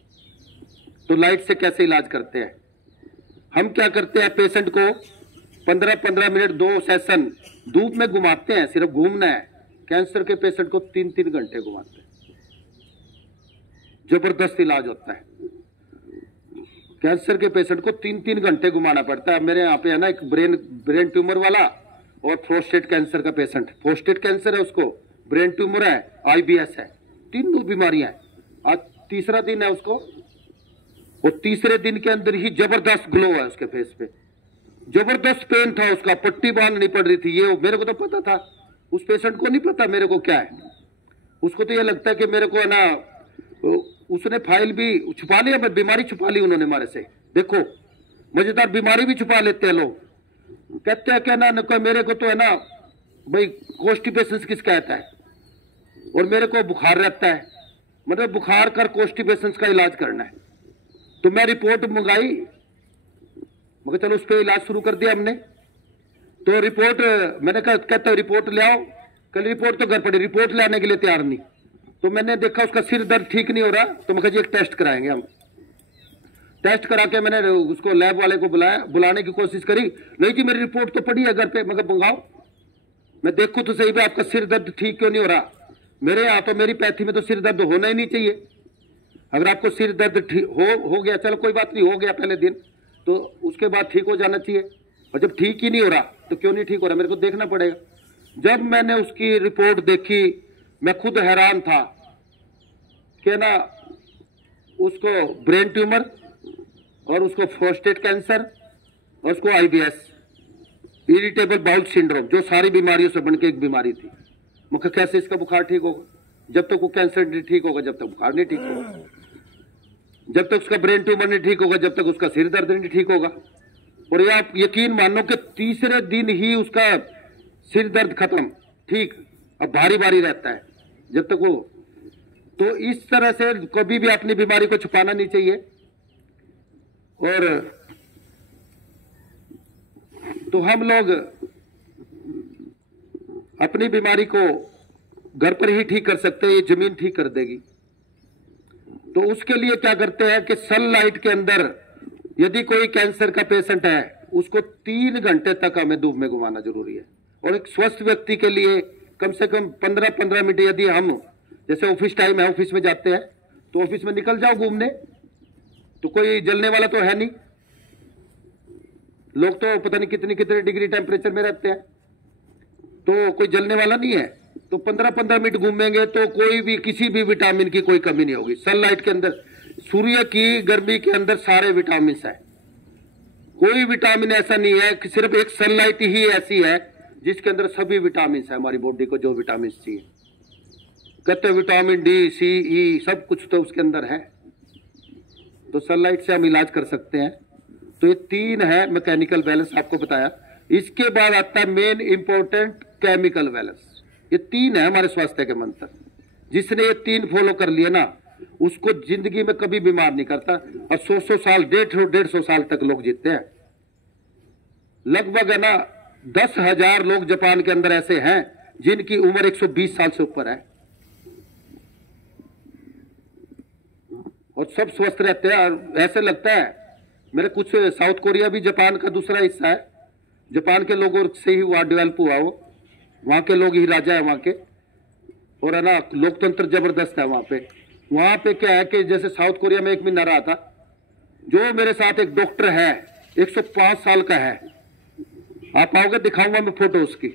तो लाइट से कैसे इलाज करते हैं? हम क्या करते हैं, पेशेंट को 15-15 मिनट 2 सेशन धूप में घुमाते हैं, सिर्फ घूमना है। कैंसर के पेशेंट को 3-3 घंटे घुमाते हैं, जबरदस्त इलाज होता है। कैंसर के पेशेंट को 3-3 घंटे घुमाना पड़ता है। मेरे यहाँ पे है ना एक ब्रेन ट्यूमर वाला और प्रोस्टेट कैंसर का पेशेंट। प्रोस्टेट कैंसर है उसको, ब्रेन ट्यूमर है, IBS है, तीनों बीमारियां हैं। आज तीसरा दिन है उसको, और तीसरे दिन के अंदर ही जबरदस्त ग्लो है उसके फेस पे। जबरदस्त पेन था उसका, पट्टी बांधनी पड़ रही थी। ये मेरे को तो पता था, उस पेशेंट को नहीं पता मेरे को क्या है। उसको तो ये लगता है कि मेरे को है ना, उसने फाइल भी छुपा लिया, बीमारी छुपा ली उन्होंने हमारे से। देखो मजेदार, बीमारी भी छुपा लेते हैं लोग। कहते हैं क्या ना, मेरे को तो है ना भाई कॉन्स्टिपेशन की शिकायत है, और मेरे को बुखार रहता है, मतलब बुखार कर कॉन्स्टिपेशन का इलाज करना है। तो मैं रिपोर्ट मंगाई, मगर चलो उस पर इलाज शुरू कर दिया हमने। तो रिपोर्ट मैंने कहा, कहता है रिपोर्ट ले आओ। कल रिपोर्ट तो घर पड़ी, रिपोर्ट लाने के लिए तैयार नहीं। तो मैंने देखा उसका सिर दर्द ठीक नहीं हो रहा, तो मैं कहा जी एक टेस्ट कराएंगे हम। टेस्ट करा के मैंने उसको लैब वाले को बुलाने की कोशिश करी। नहीं जी मेरी रिपोर्ट तो पड़ी है घर पे, मगर मंगाओ मैं देखूं तो सही भी आपका सिर दर्द ठीक क्यों नहीं हो रहा। मेरे यहाँ तो, मेरी पैथी में तो सिर दर्द होना ही नहीं चाहिए। अगर आपको सिर दर्द हो गया, चलो कोई बात नहीं, हो गया पहले दिन, तो उसके बाद ठीक हो जाना चाहिए। और जब ठीक ही नहीं हो रहा तो क्यों नहीं ठीक हो रहा, मेरे को देखना पड़ेगा। जब मैंने उसकी रिपोर्ट देखी, मैं खुद हैरान था कि ना उसको ब्रेन ट्यूमर, और उसको प्रोस्टेट कैंसर, और उसको IBS, इरिटेबल बाउल सिंड्रोम, जो सारी बीमारियों से बनके एक बीमारी थी। मुझे कैसे इसका बुखार ठीक होगा? जब तक वो कैंसर नहीं ठीक होगा, जब तक बुखार नहीं ठीक होगा। जब तक उसका ब्रेन ट्यूमर नहीं ठीक होगा, जब तक उसका सिर दर्द नहीं ठीक होगा। और ये आप यकीन मानो कि तीसरे दिन ही उसका सिर दर्द खत्म, ठीक। अब भारी भारी रहता है जब तक वो। तो इस तरह से कभी भी अपनी बीमारी को छुपाना नहीं चाहिए। और तो हम लोग अपनी बीमारी को घर पर ही ठीक कर सकते हैं, ये जमीन ठीक कर देगी। तो उसके लिए क्या करते हैं कि सनलाइट के अंदर, यदि कोई कैंसर का पेशेंट है, उसको 3 घंटे तक हमें धूप में घुमाना जरूरी है। और एक स्वस्थ व्यक्ति के लिए कम से कम 15-15 मिनट, यदि हम जैसे ऑफिस टाइम है, ऑफिस में जाते हैं तो ऑफिस में निकल जाओ घूमने, तो कोई जलने वाला तो है नहीं। लोग तो पता नहीं कितनी कितने डिग्री टेम्परेचर में रहते हैं, तो कोई जलने वाला नहीं है। तो 15-15 मिनट घूमेंगे तो कोई भी, किसी भी विटामिन की कोई कमी नहीं होगी। सनलाइट के अंदर, सूर्य की गर्मी के अंदर सारे विटामिन है। कोई विटामिन ऐसा नहीं है कि सिर्फ एक सनलाइट ही ऐसी है जिसके अंदर सभी विटामिन है। हमारी बॉडी को जो विटामिन चाहिए, कहते हैं विटामिन D, C, E, सब कुछ तो उसके अंदर है। तो सनलाइट से हम इलाज कर सकते हैं। तो ये 3 है मैकेनिकल बैलेंस, आपको बताया। इसके बाद आता है मेन इंपॉर्टेंट केमिकल बैलेंस। ये 3 है हमारे स्वास्थ्य के मंत्र। जिसने ये 3 फॉलो कर लिए ना, उसको जिंदगी में कभी बीमार नहीं करता। और 100 साल, 150 साल तक लोग जीते हैं। लगभग है ना 10,000 लोग जापान के अंदर ऐसे हैं जिनकी उम्र 120 साल से ऊपर है, और सब स्वस्थ रहते हैं। और ऐसे लगता है मेरे कुछ, साउथ कोरिया भी जापान का दूसरा हिस्सा है। जापान के लोगों से ही वहां डेवलप हुआ, वो वहां के लोग ही राजा है वहां के। और है ना लोकतंत्र जबरदस्त है वहां पे। वहां पे क्या है कि जैसे साउथ कोरिया में 1 महीना रहा था, जो मेरे साथ एक डॉक्टर है 105 साल का है, आप आओगे दिखाऊंगा मैं फोटो उसकी।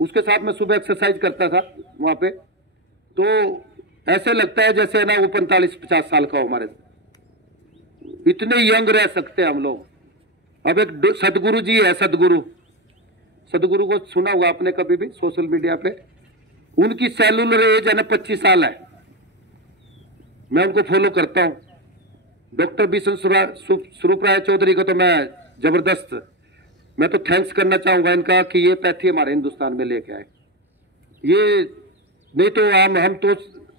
उसके साथ मैं सुबह एक्सरसाइज करता था वहां पे। तो ऐसे लगता है जैसे ना वो 45-50 साल का हो हमारे। इतने यंग रह सकते हैं हम लोग। अब एक सदगुरु जी है, सदगुरु को सुना हुआ आपने कभी भी सोशल मीडिया पे। उनकी सेलुलर एज है ना 25 साल है। मैं उनको फॉलो करता हूं। डॉक्टर बिशन स्वरूप राय चौधरी को तो मैं जबरदस्त, मैं तो थैंक्स करना चाहूंगा इनका कि ये पैथी हमारे हिंदुस्तान में लेके आए। ये नहीं तो हम तो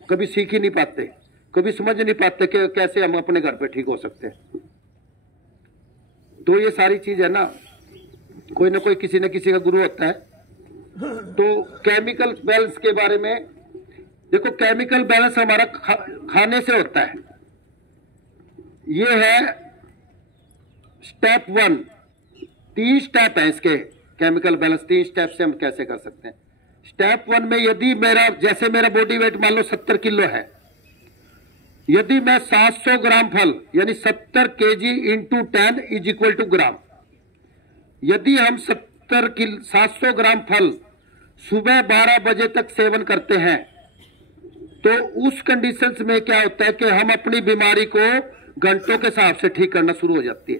कभी सीख ही नहीं पाते, कभी समझ नहीं पाते कि कैसे हम अपने घर पे ठीक हो सकते हैं। तो ये सारी चीज है ना, कोई ना कोई किसी न किसी का गुरु होता है। तो केमिकल बैलेंस के बारे में देखो, केमिकल बैलेंस हमारा खाने से होता है। ये है स्टेप 1। 3 स्टेप है इसके केमिकल बैलेंस। 3 स्टेप से हम कैसे कर सकते हैं। स्टेप 1 में यदि जैसे मेरा बॉडी वेट मान लो 70 किलो है, यदि मैं 700 ग्राम फल यानी 70 kg into 10 is equal to gram, यदि हम 700 ग्राम फल सुबह 12 बजे तक सेवन करते हैं, तो उस कंडीशंस में क्या होता है कि हम अपनी बीमारी को घंटों के हिसाब से ठीक करना शुरू हो जाती है।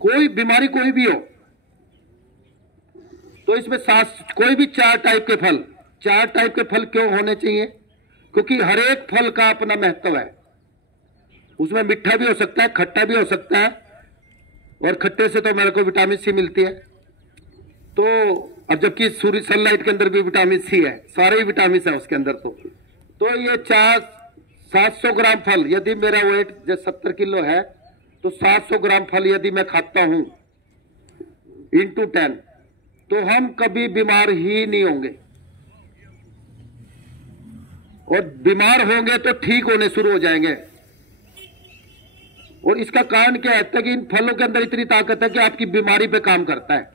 कोई बीमारी कोई भी हो, तो इसमें कोई भी 4 टाइप के फल, 4 टाइप के फल क्यों होने चाहिए? क्योंकि हर एक फल का अपना महत्व है। उसमें मीठा भी हो सकता है, खट्टा भी हो सकता है, और खट्टे से तो मेरे को विटामिन सी मिलती है। तो अब जबकि सूर्य सनलाइट के अंदर भी विटामिन सी है, सारे ही विटामिन है उसके अंदर। तो ये 700 ग्राम फल, यदि मेरा वेट जैसे 70 किलो है, तो 700 ग्राम फल यदि मैं खाता हूं इंटू 10, तो हम कभी बीमार ही नहीं होंगे। और बीमार होंगे तो ठीक होने शुरू हो जाएंगे। और इसका कारण क्या है कि इन फलों के अंदर इतनी ताकत है कि आपकी बीमारी पे काम करता है।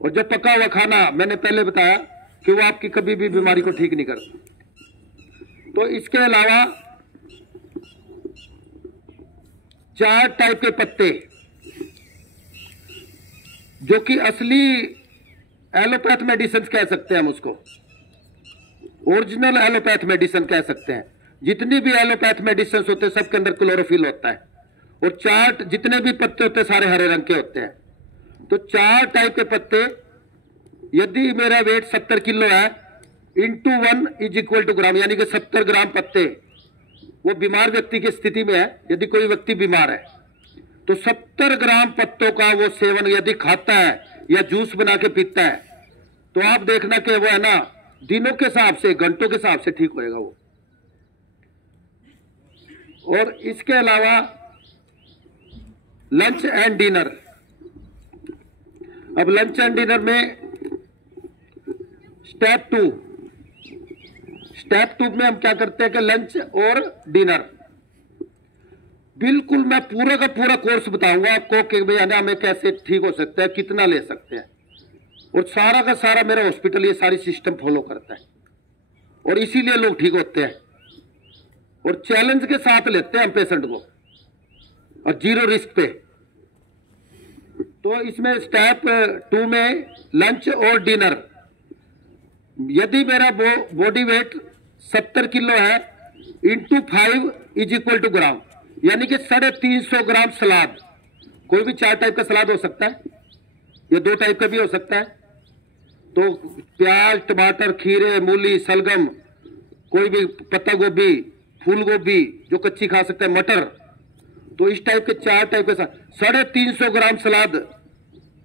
और जब पका हुआ खाना, मैंने पहले बताया कि वो आपकी कभी भी बीमारी को ठीक नहीं करता। तो इसके अलावा 4 टाइप के पत्ते, जो कि असली एलोपैथ मेडिसिन कह सकते हैं हम उसको, ओरिजिनल एलोपैथ मेडिसिन कह सकते हैं। जितनी भी एलोपैथ मेडिसिन होते हैं सबके अंदर क्लोरोफिल होता है। और 4 जितने भी पत्ते होते हैं सारे हरे रंग के होते हैं। तो 4 टाइप के पत्ते, यदि मेरा वेट 70 किलो है, इंटू 1 इज इक्वल टू ग्राम, यानी कि 70 ग्राम पत्ते वो बीमार व्यक्ति की स्थिति में है। यदि कोई व्यक्ति बीमार है तो 70 ग्राम पत्तों का वो सेवन यदि खाता है या जूस बना के पीता है, तो आप देखना कि वो है ना, दिनों के हिसाब से, घंटों के हिसाब से ठीक होएगा वो। और इसके अलावा लंच एंड डिनर। अब लंच एंड डिनर में स्टेप 2 में हम क्या करते हैं कि लंच और डिनर, बिल्कुल मैं पूरा का पूरा कोर्स बताऊंगा आपको कि भाई है ना, हमें कैसे ठीक हो सकता है, कितना ले सकते हैं। और सारा का सारा मेरा हॉस्पिटल ये सारी सिस्टम फॉलो करता है, और इसीलिए लोग ठीक होते हैं। और चैलेंज के साथ लेते हैं हम पेशेंट को, और 0 रिस्क पे। तो इसमें स्टेप 2 में लंच और डिनर, यदि मेरा बॉडी वेट 70 किलो है, इंटू 5 इज इक्वल टू ग्राम, यानी कि 350 ग्राम सलाद। कोई भी 4 टाइप का सलाद हो सकता है, या 2 टाइप का भी हो सकता है। तो प्याज, टमाटर, खीरे, मूली, सलगम, कोई भी पत्ता गोभी, फूल गोभी जो कच्ची खा सकता है, मटर। तो इस टाइप के 4 टाइप के 350 ग्राम सलाद।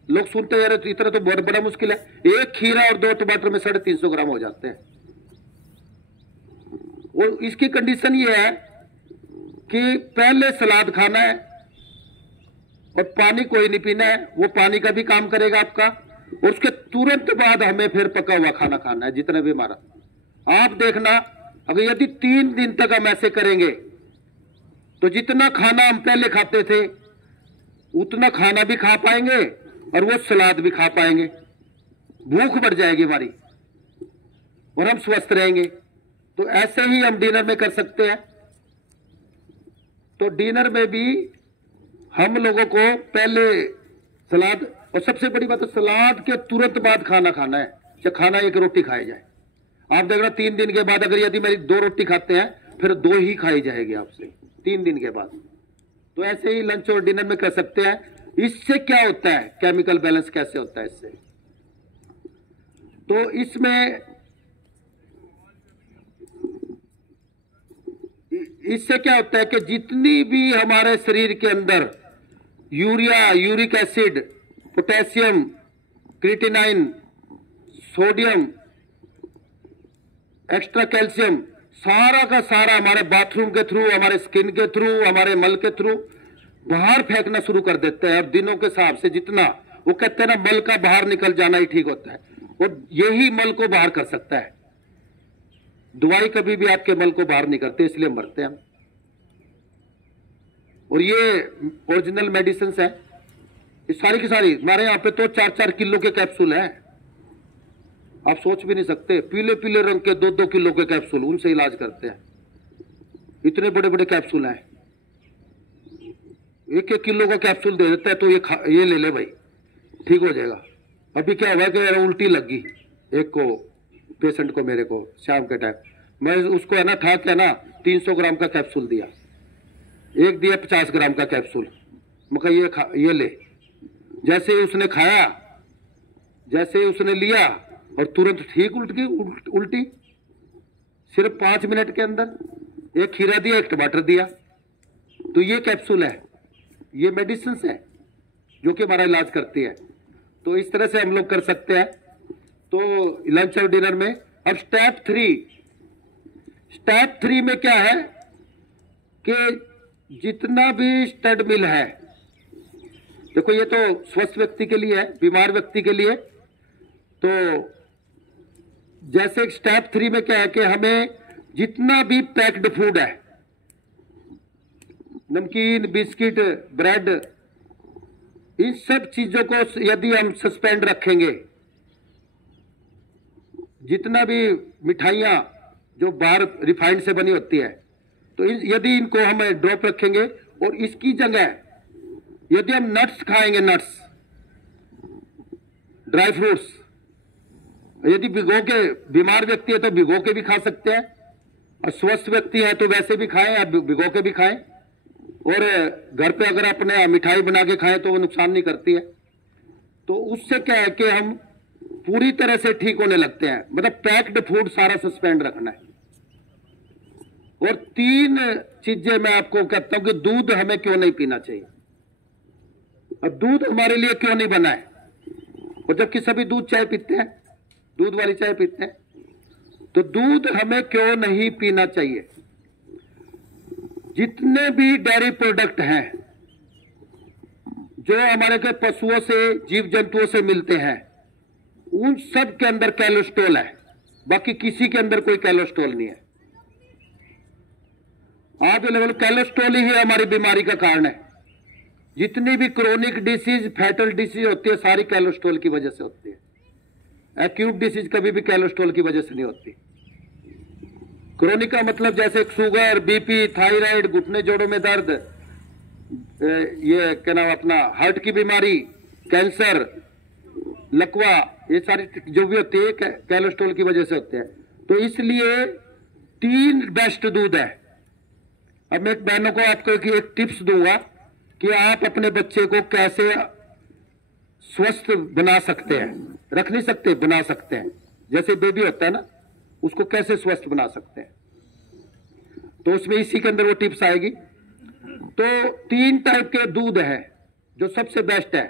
लोग सुनते हैं यार इतना तो बहुत बड़ा मुश्किल है। 1 खीरा और 2 टमाटर में 350 ग्राम हो जाते हैं। और इसकी कंडीशन ये है कि पहले सलाद खाना है और पानी कोई नहीं पीना है, वो पानी का भी काम करेगा आपका। और उसके तुरंत बाद हमें फिर पका हुआ खाना खाना है, जितना भी हमारा। आप देखना, अगर यदि 3 दिन तक हम ऐसे करेंगे तो जितना खाना हम पहले खाते थे उतना खाना भी खा पाएंगे और वो सलाद भी खा पाएंगे। भूख बढ़ जाएगी हमारी और हम स्वस्थ रहेंगे। तो ऐसे ही हम डिनर में कर सकते हैं। तो डिनर में भी हम लोगों को पहले सलाद, और सबसे बड़ी बात है सलाद के तुरंत बाद खाना खाना है, या खाना 1 रोटी खाई जाए। आप देख रहे 3 दिन के बाद अगर यदि मेरी 2 रोटी खाते हैं, फिर 2 ही खाई जाएगी आपसे 3 दिन के बाद। तो ऐसे ही लंच और डिनर में कर सकते हैं। इससे क्या होता है, केमिकल बैलेंस कैसे होता है इससे? तो इससे क्या होता है कि जितनी भी हमारे शरीर के अंदर urea, uric acid, potassium, creatinine, sodium, extra calcium, सारा का सारा हमारे बाथरूम के थ्रू, हमारे स्किन के थ्रू, हमारे मल के थ्रू बाहर फेंकना शुरू कर देते हैं। और दिनों के हिसाब से जितना वो कहते हैं ना, मल का बाहर निकल जाना ही ठीक होता है, और यही मल को बाहर कर सकता है। दवाई कभी भी आपके मल को बाहर नहीं करते, इसलिए मरते हैं हम। और ये ओरिजिनल मेडिसिन है, ये सारी की सारी। हमारे यहाँ पे तो 4-4 किलो के कैप्सूल हैं, आप सोच भी नहीं सकते। पीले पीले रंग के 2-2 किलो के कैप्सूल, उनसे इलाज करते हैं। इतने बड़े बड़े कैप्सूल हैं, 1-1 किलो का कैप्सूल दे देता है, तो ये ले ले भाई, ठीक हो जाएगा। अभी क्या हुआ कि उल्टी लगी एक को, पेशेंट को, मेरे को शाम के टाइम, मैं उसको है ना था क्या ना 300 ग्राम का कैप्सूल दिया, एक दिया 50 ग्राम का कैप्सूल। मैं कहा ये ले। जैसे ही उसने खाया, जैसे ही उसने लिया, और तुरंत ठीक उल्टी, सिर्फ 5 मिनट के अंदर। एक खीरा दिया, एक टमाटर दिया। तो ये कैप्सूल है, ये मेडिसिन है जो कि हमारा इलाज करती है। तो इस तरह से हम लोग कर सकते हैं। तो लंच और डिनर में। अब स्टेप 3 में क्या है कि जितना भी स्टड मिल है, देखो ये तो स्वस्थ व्यक्ति के लिए है, बीमार व्यक्ति के लिए। तो जैसे स्टेप 3 में क्या है कि हमें जितना भी पैक्ड फूड है, नमकीन, बिस्किट, ब्रेड, इन सब चीजों को यदि हम सस्पेंड रखेंगे, जितना भी मिठाइयां जो बाहर रिफाइंड से बनी होती है, तो यदि इनको हम ड्रॉप रखेंगे, और इसकी जगह यदि हम नट्स खाएंगे, नट्स, ड्राई फ्रूट्स, यदि भिगो के, बीमार व्यक्ति है तो भिगो के भी खा सकते हैं, और स्वस्थ व्यक्ति है तो वैसे भी खाएं या भिगो के भी खाएं। और घर पे अगर अपने मिठाई बना के खाएं तो वो नुकसान नहीं करती है। तो उससे क्या है कि हम पूरी तरह से ठीक होने लगते हैं। मतलब पैक्ड फूड सारा सस्पेंड रखना है। और 3 चीजें मैं आपको कहता हूं कि दूध हमें क्यों नहीं पीना चाहिए, और दूध हमारे लिए क्यों नहीं बना है। और जबकि सभी दूध चाय पीते हैं, दूध वाली चाय पीते हैं, तो दूध हमें क्यों नहीं पीना चाहिए। जितने भी डेयरी प्रोडक्ट हैं जो हमारे के पशुओं से, जीव जंतुओं से मिलते हैं, उन सब के अंदर कोलेस्ट्रॉल है, बाकी किसी के अंदर कोई कोलेस्ट्रॉल नहीं है। आप ये लेवल कोलेस्ट्रॉल ही हमारी बीमारी का कारण है। जितनी भी क्रोनिक डिसीज, फैटल डिसीज होती है, सारी कोलेस्ट्रॉल की वजह से होती है। एक्यूट डिसीज कभी भी कोलेस्ट्रॉल की वजह से नहीं होती। क्रोनिक का मतलब जैसे शुगर, बीपी, थायराइड, घुटने जोड़ों में दर्द, ये क्या नाम अपना हार्ट की बीमारी, कैंसर, लकवा, ये सारी जो भी होती है कोलेस्ट्रॉल की वजह से होते हैं। तो इसलिए 3 बेस्ट दूध है। अब मैं बहनों को आपको एक टिप्स दूंगा कि आप अपने बच्चे को कैसे स्वस्थ बना सकते हैं। रख नहीं सकते, बना सकते हैं। जैसे बेबी होता है ना, उसको कैसे स्वस्थ बना सकते हैं, तो उसमें इसी के अंदर वो टिप्स आएगी। तो 3 टाइप के दूध है जो सबसे बेस्ट है।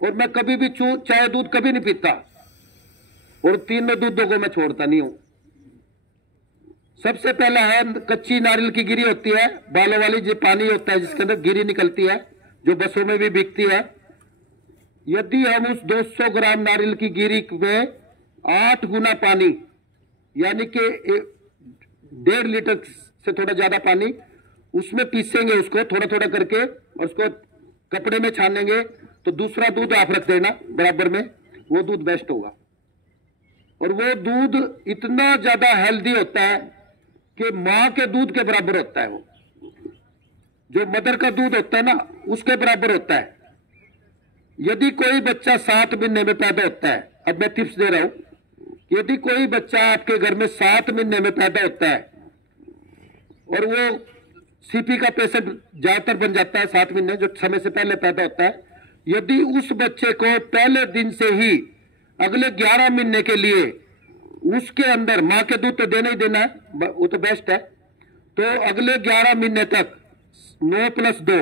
और मैं कभी भी चाय दूध कभी नहीं पीता, और 3 दूधों को मैं छोड़ता नहीं हूं। सबसे पहला है कच्ची नारियल की गिरी होती है, बालों वाली, जो पानी होता है जिसके अंदर गिरी निकलती है, जो बसों में भी बिकती है। यदि हम उस 200 ग्राम नारियल की गिरी में 8 गुना पानी, यानी कि 1.5 लीटर से थोड़ा ज्यादा पानी, उसमें पीसेंगे उसको थोड़ा थोड़ा करके, और उसको कपड़े में छानेंगे, तो दूसरा दूध आप रख देना बराबर में, वो दूध बेस्ट होगा। और वो दूध इतना ज्यादा हेल्दी होता है कि मां के दूध के बराबर होता है। वो जो मदर का दूध होता है ना, उसके बराबर होता है। यदि कोई बच्चा 7 महीने में पैदा होता है, अब मैं टिप्स दे रहा हूं, यदि कोई बच्चा आपके घर में 7 महीने में पैदा होता है, और वो सीपी का पेशेंट ज्यादातर बन जाता है 7 महीने, जो समय से पहले पैदा होता है, यदि उस बच्चे को पहले दिन से ही अगले 11 महीने के लिए उसके अंदर, मां के दूध तो देना ही देना है, वो तो बेस्ट है, तो अगले 11 महीने तक 9 + 2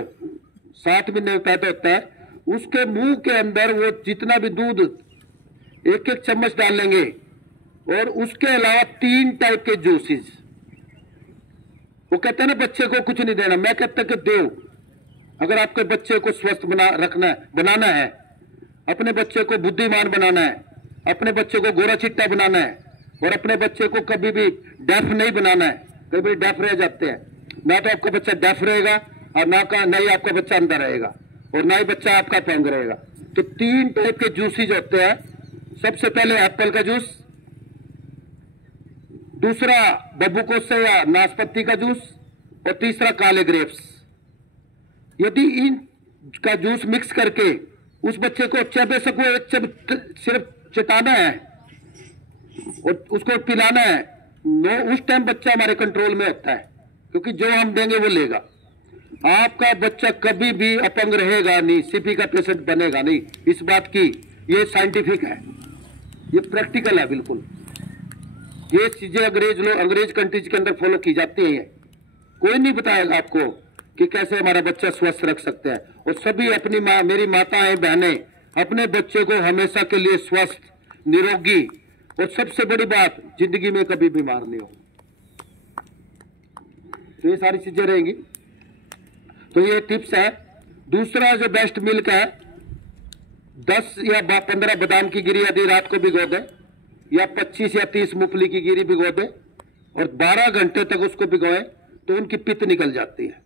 7 महीने में पैदा होता है, उसके मुंह के अंदर वो जितना भी दूध 1-1 चम्मच डाल लेंगे। और उसके अलावा 3 टाइप के जूसेस। वो कहते हैं ना बच्चे को कुछ नहीं देना, मैं कहता कि दो, अगर आपके बच्चे को स्वस्थ बनाना है, अपने बच्चे को बुद्धिमान बनाना है, अपने बच्चे को गोरा चिट्टा बनाना है और अपने बच्चे को कभी भी डेफ नहीं बनाना है। कई बार डेफ रह जाते हैं, ना तो आपका बच्चा डेफ रहेगा और ना ही आपका बच्चा अंदर रहेगा और ना ही बच्चा आपका अपंग रहेगा। तो 3 टाइप के जूसेज होते हैं। सबसे पहले एप्पल का जूस, दूसरा बब्बूकोसे या नाशपाती का जूस और तीसरा काले ग्रेप्स। यदि इन का जूस मिक्स करके उस बच्चे को चबे सको, सिर्फ चटाना है और उसको पिलाना है, उस टाइम बच्चा हमारे कंट्रोल में होता है, क्योंकि जो हम देंगे वो लेगा। आपका बच्चा कभी भी अपंग रहेगा नहीं, सीपी का पेशेंट बनेगा नहीं। इस बात की ये साइंटिफिक है, ये प्रैक्टिकल है बिल्कुल। ये चीजें अंग्रेज कंट्रीज के अंदर फॉलो की जाती हैं। कोई नहीं बताएगा आपको कि कैसे हमारा बच्चा स्वस्थ रख सकते हैं। और सभी अपनी मेरी माताएं बहनें अपने बच्चे को हमेशा के लिए स्वस्थ, निरोगी और सबसे बड़ी बात, जिंदगी में कभी बीमार नहीं हो। तो ये सारी चीजें रहेंगी। तो ये टिप्स है। दूसरा जो बेस्ट मिल्क है, 10 या 15 बादाम की गिरी यदि रात को भिगो दे, या 25 या 30 मूंगफली की गिरी भिगो दे और 12 घंटे तक उसको भिगोए, तो उनकी पित्त निकल जाती है,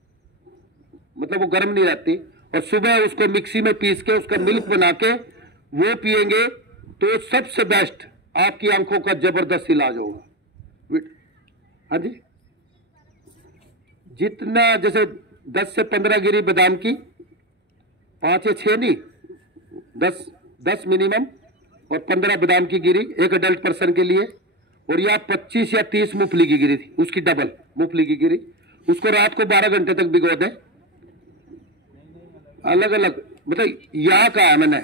मतलब वो गर्म नहीं रहती। और सुबह उसको मिक्सी में पीस के उसका मिल्क बना के वो पिएंगे, तो सबसे बेस्ट, आपकी आंखों का जबरदस्त इलाज होगा। हाँ जी, जितना जैसे 10 से 15 गिरी बादाम की, 5 या 6 नहीं, 10 मिनिमम और 15 बादाम की गिरी एक अडल्ट पर्सन के लिए, और या 25 या 30 मूंगफली की गिरी थी, उसकी डबल मूंगफली की गिरी, उसको रात को 12 घंटे तक भिगो दें। अलग अलग मतलब या का है मैंने,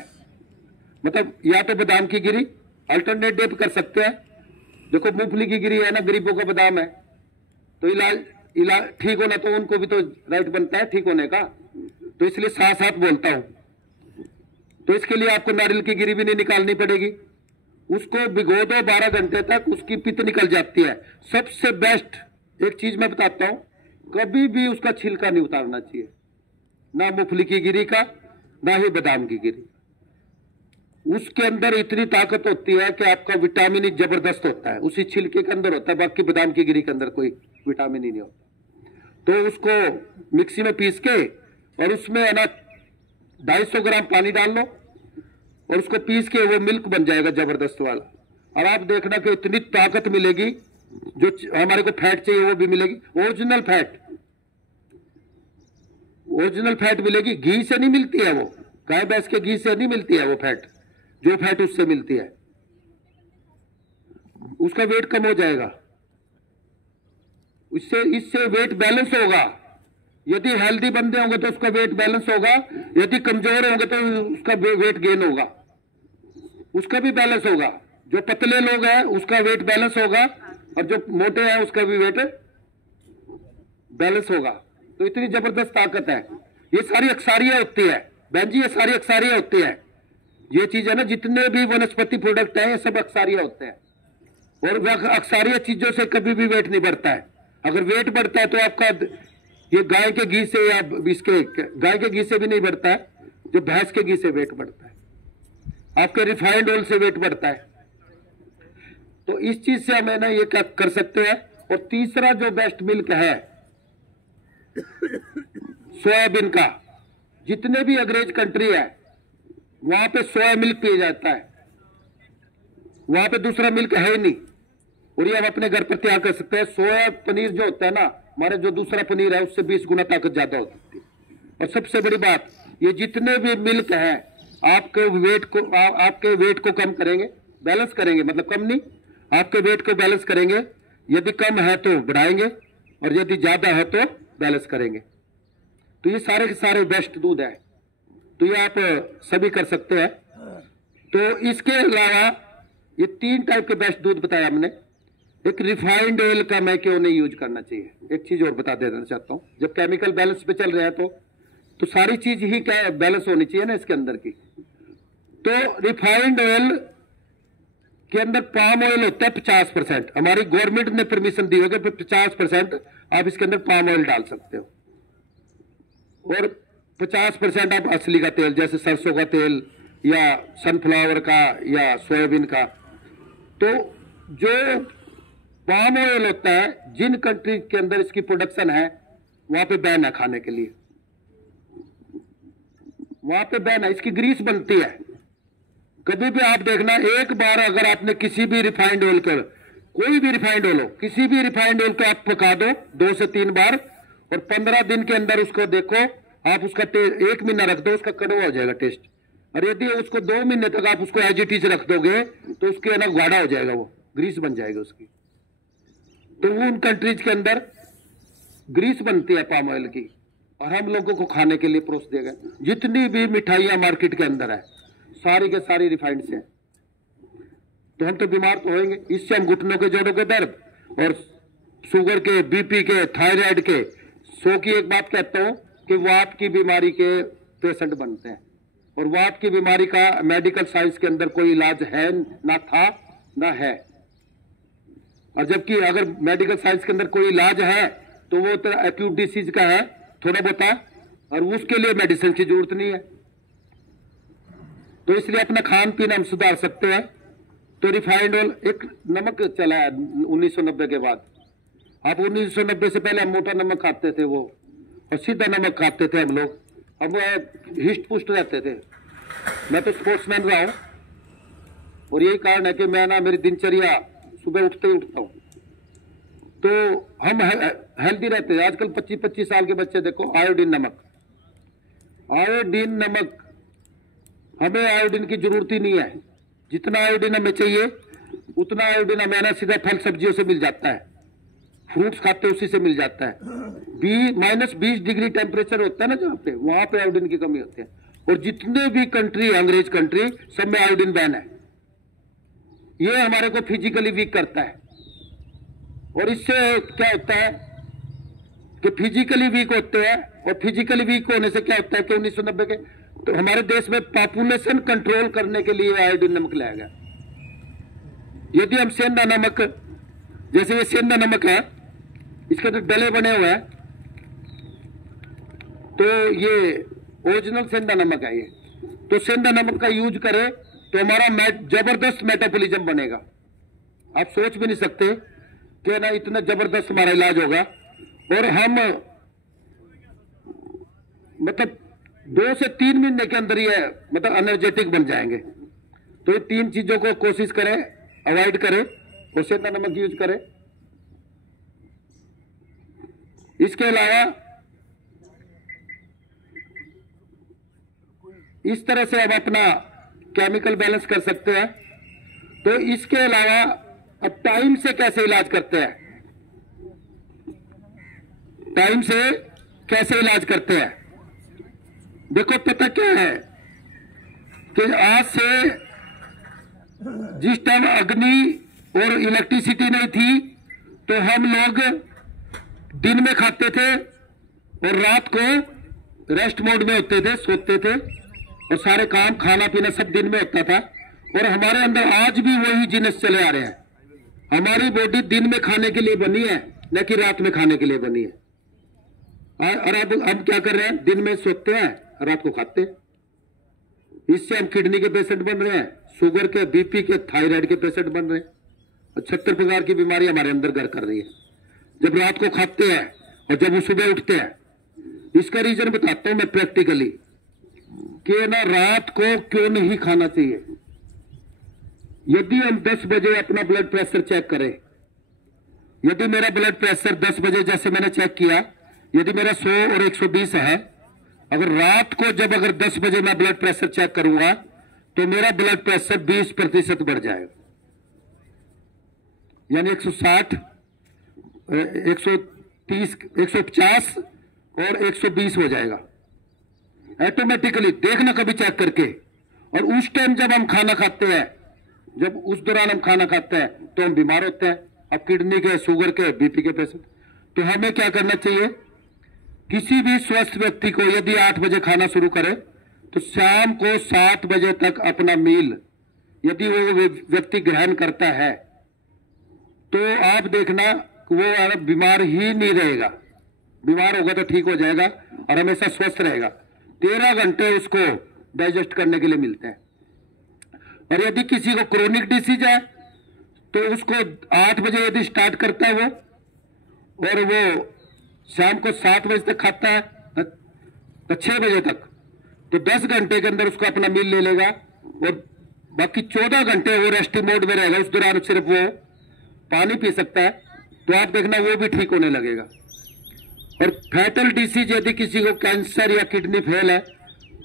मतलब या तो बादाम की गिरी अल्टरनेट डे पे कर सकते हैं। देखो मूंगफली की गिरी है ना, गरीबों का बादाम है, तो इलाज ठीक होना तो उनको भी तो राइट बनता है ठीक होने का, तो इसलिए साथ साथ बोलता हूं। तो इसके लिए आपको नारियल की गिरी भी नहीं निकालनी पड़ेगी, उसको भिगो दो 12 घंटे तक, उसकी पित्त निकल जाती है। सबसे बेस्ट एक चीज मैं बताता हूं, कभी भी उसका छिलका नहीं उतारना चाहिए, ना मूंगफली की गिरी का ना ही बादाम की गिरी। उसके अंदर इतनी ताकत होती है कि आपका विटामिन ही जबरदस्त होता है, उसी छिलके के अंदर होता है, बाकी बादाम की गिरी के अंदर कोई विटामिन ही नहीं होता। तो उसको मिक्सी में पीस के और उसमें है ना 250 ग्राम पानी डाल लो और उसको पीस के वो मिल्क बन जाएगा जबरदस्त वाला। और आप देखना कि इतनी ताकत मिलेगी, जो हमारे को फैट चाहिए वो भी मिलेगी, ओरिजिनल फैट मिलेगी। घी से नहीं मिलती है वो, गाय भैंस के घी से नहीं मिलती है वो फैट, जो फैट उससे मिलती है, उसका वेट कम हो जाएगा, इससे वेट बैलेंस होगा। यदि हेल्दी बंदे होंगे तो उसका वेट बैलेंस होगा, यदि कमजोर होंगे तो उसका वेट गेन होगा, उसका भी बैलेंस होगा। जो पतले लोग हैं उसका वेट बैलेंस होगा और जो मोटे हैं उसका भी वेट बैलेंस होगा। तो इतनी जबरदस्त ताकत है। ये सारी अक्सारियां होती है बहन जी, ये सारी अक्सारियां होती है। ये चीज है ना, जितने भी वनस्पति प्रोडक्ट हैं ये सब अक्सारियां होते हैं, और अक्सारिया चीजों से कभी भी वेट नहीं बढ़ता है। अगर वेट बढ़ता है तो आपका ये गाय के घी से या गाय के घी से भी नहीं बढ़ता है, जो भैंस के घी से वेट बढ़ता है, आपके रिफाइंड ऑयल से वेट बढ़ता है। तो इस चीज से हमें ना ये क्या कर सकते हैं। और तीसरा जो बेस्ट मिल्क है सोयाबीन का, जितने भी अंग्रेज कंट्री है वहां पे सोया मिल्क पिया जाता है, वहां पे दूसरा मिल्क है ही नहीं, और ये हम अपने घर पर तैयार कर सकते हैं। सोया पनीर जो होता है ना, हमारे जो दूसरा पनीर है उससे 20 गुना ताकत ज्यादा होती है। और सबसे बड़ी बात, ये जितने भी मिल्क है आपके वेट को कम करेंगे, बैलेंस करेंगे, मतलब कम नहीं, आपके वेट को बैलेंस करेंगे। यदि कम है तो बढ़ाएंगे और यदि ज्यादा है तो बैलेंस करेंगे। तो ये सारे के सारे बेस्ट दूध है, तो ये आप सभी कर सकते हैं। तो इसके अलावा ये 3 टाइप के बेस्ट दूध बताया हमने। एक रिफाइंड ऑयल का मैं क्यों नहीं यूज करना चाहिए, एक चीज और बता देना चाहता हूं। जब केमिकल बैलेंस पे चल रहे हैं तो सारी चीज ही क्या बैलेंस होनी चाहिए ना इसके अंदर की। तो रिफाइंड ऑयल के अंदर पाम ऑयल होता है 50%, हमारी गवर्नमेंट ने परमिशन दी होगी 50% आप इसके अंदर पाम ऑयल डाल सकते हो। और 50% आप असली का तेल, जैसे सरसों का तेल या सनफ्लावर का या सोयाबीन का। तो जो पाम ऑयल होता है, जिन कंट्रीज के अंदर इसकी प्रोडक्शन है वहां पे बैन है खाने के लिए, वहां पे बैन है। इसकी ग्रीस बनती है। कभी भी आप देखना, एक बार अगर आपने किसी भी रिफाइंड ऑयल को, कोई भी रिफाइंड ऑयल हो, किसी भी रिफाइंड ऑयल को आप पका दो 2 से 3 बार और 15 दिन के अंदर उसको देखो, आप उसका 1 महीना रख दो, उसका कड़वा हो जाएगा टेस्ट। और यदि उसको 2 महीने तक आप उसको एज इट इज रख दोगे तो उसके ना गाढ़ा हो जाएगा, वो ग्रीस बन जाएगी उसकी। तो वो उन कंट्रीज के अंदर ग्रीस बनती है पाम ऑयल की, और हम लोगों को खाने के लिए परोस दिया गया। जितनी भी मिठाइयां मार्केट के अंदर है सारी के सारी रिफाइंड से है। तो हम तो बीमार तो होंगे। इससे हम घुटनों के, जोड़ों के दर्द और शुगर के, बीपी के, थायराइड के, 100 की एक बात कहता हूं कि वात की बीमारी के पेशेंट बनते हैं। और वात की बीमारी का मेडिकल साइंस के अंदर कोई इलाज है ना, था ना है। और जबकि अगर मेडिकल साइंस के अंदर कोई इलाज है तो वो तो एक्यूट डिसीज का है, थोड़ा बहुत है, और उसके लिए मेडिसिन की जरूरत नहीं है। तो इसलिए अपना खान पीन हम सुधार सकते हैं। तो रिफाइंड ऑयल, एक नमक चला है 1990 के बाद। आप 1990 से पहले हम मोटा नमक खाते थे वो, और सीधा नमक खाते थे हम लोग। अब हिस्ट पुष्ट रहते थे। मैं तो स्पोर्ट्समैन रहा हूं, और यही कारण है कि मैं ना, मेरी दिनचर्या सुबह उठते ही उठता हूं, तो हम हेल्दी रहते हैं। आजकल 25-25 साल के बच्चे देखो, आयोडीन नमक, आयोडीन नमक, हमें आयोडीन की जरूरत ही नहीं है। जितना आयोडीन हमें चाहिए उतना आयोडीन हमें ना सीधा फल सब्जियों से मिल जाता है, फ्रूट्स खाते उसी से मिल जाता है। -20 डिग्री टेम्परेचर होता है ना जहाँ पे, वहां पे आयोडीन की कमी होती है। और जितने भी कंट्री, अंग्रेज कंट्री, सब में आयोडीन बैन है। ये हमारे को फिजिकली वीक करता है। और इससे क्या होता है कि फिजिकली वीक होते हैं, और फिजिकली वीक होने से क्या होता है कि 1990 के तो हमारे देश में पॉपुलेशन कंट्रोल करने के लिए आयोडीन नमक लाया गया। यदि हम सेंधा नमक, जैसे ये सेंधा नमक है, इसके तो डले बने हुए हैं, तो ये ओरिजिनल सेंधा नमक है ये। तो सेंधा नमक का यूज करें तो हमारा जबरदस्त मेटाबॉलिज्म बनेगा। आप सोच भी नहीं सकते कि ना इतना जबरदस्त हमारा इलाज होगा। और हम मतलब 2 से 3 महीने के अंदर ये मतलब एनर्जेटिक बन जाएंगे। तो ये 3 चीजों को कोशिश करें, अवॉइड करें, और सेंधा नमक यूज करें। इसके अलावा इस तरह से हम अपना केमिकल बैलेंस कर सकते हैं। तो इसके अलावा अब टाइम से कैसे इलाज करते हैं, टाइम से कैसे इलाज करते हैं। देखो पता क्या है कि आज से जिस टाइम अग्नि और इलेक्ट्रिसिटी नहीं थी तो हम लोग दिन में खाते थे और रात को रेस्ट मोड में होते थे, सोते थे, और सारे काम, खाना पीना सब दिन में होता था। और हमारे अंदर आज भी वही जिन्स चले आ रहे हैं। हमारी बॉडी दिन में खाने के लिए बनी है, न कि रात में खाने के लिए बनी है। और अब हम क्या कर रहे हैं, दिन में सोते हैं, रात को खाते हैं। इससे हम किडनी के पेशेंट बन रहे हैं, शुगर के, बीपी के, थायराइड के पेशेंट बन रहे हैं, और 76 प्रकार की बीमारी हमारे अंदर घर कर रही है जब रात को खाते हैं और जब वो सुबह उठते हैं। इसका रीजन बताता हूं मैं प्रैक्टिकली कि ना रात को क्यों नहीं खाना चाहिए। यदि हम 10 बजे अपना ब्लड प्रेशर चेक करें, यदि मेरा ब्लड प्रेशर 10 बजे जैसे मैंने चेक किया, यदि मेरा 100 और 120 है, अगर रात को जब अगर 10 बजे मैं ब्लड प्रेशर चेक करूंगा तो मेरा ब्लड प्रेशर 20% बढ़ जाएगा, यानी 160, 130, 150 और 120 हो जाएगा ऑटोमेटिकली। देखना कभी चेक करके। और उस टाइम जब हम खाना खाते हैं, जब उस दौरान हम खाना खाते हैं तो हम बीमार होते हैं। अब किडनी के, शुगर के, बीपी के पेशेंट। तो हमें क्या करना चाहिए, किसी भी स्वस्थ व्यक्ति को यदि 8 बजे खाना शुरू करे तो शाम को 7 बजे तक अपना मील यदि वो व्यक्ति ग्रहण करता है तो आप देखना वो बीमार ही नहीं रहेगा। बीमार होगा तो ठीक हो जाएगा और हमेशा स्वस्थ रहेगा। 13 घंटे उसको डाइजेस्ट करने के लिए मिलते हैं। और यदि किसी को क्रोनिक डिसीज है तो उसको 8 बजे यदि स्टार्ट करता है वो, और वो शाम को 7 बजे तक खाता है तो 6 बजे तक, तो 10 घंटे के अंदर उसको अपना मील ले लेगा, और बाकी 14 घंटे वो रेस्टिंग मोड में रहेगा। उस दौरान सिर्फ वो पानी पी सकता है, तो आप देखना वो भी ठीक होने लगेगा। और फैटल डिसीज यदि किसी को कैंसर या किडनी फेल है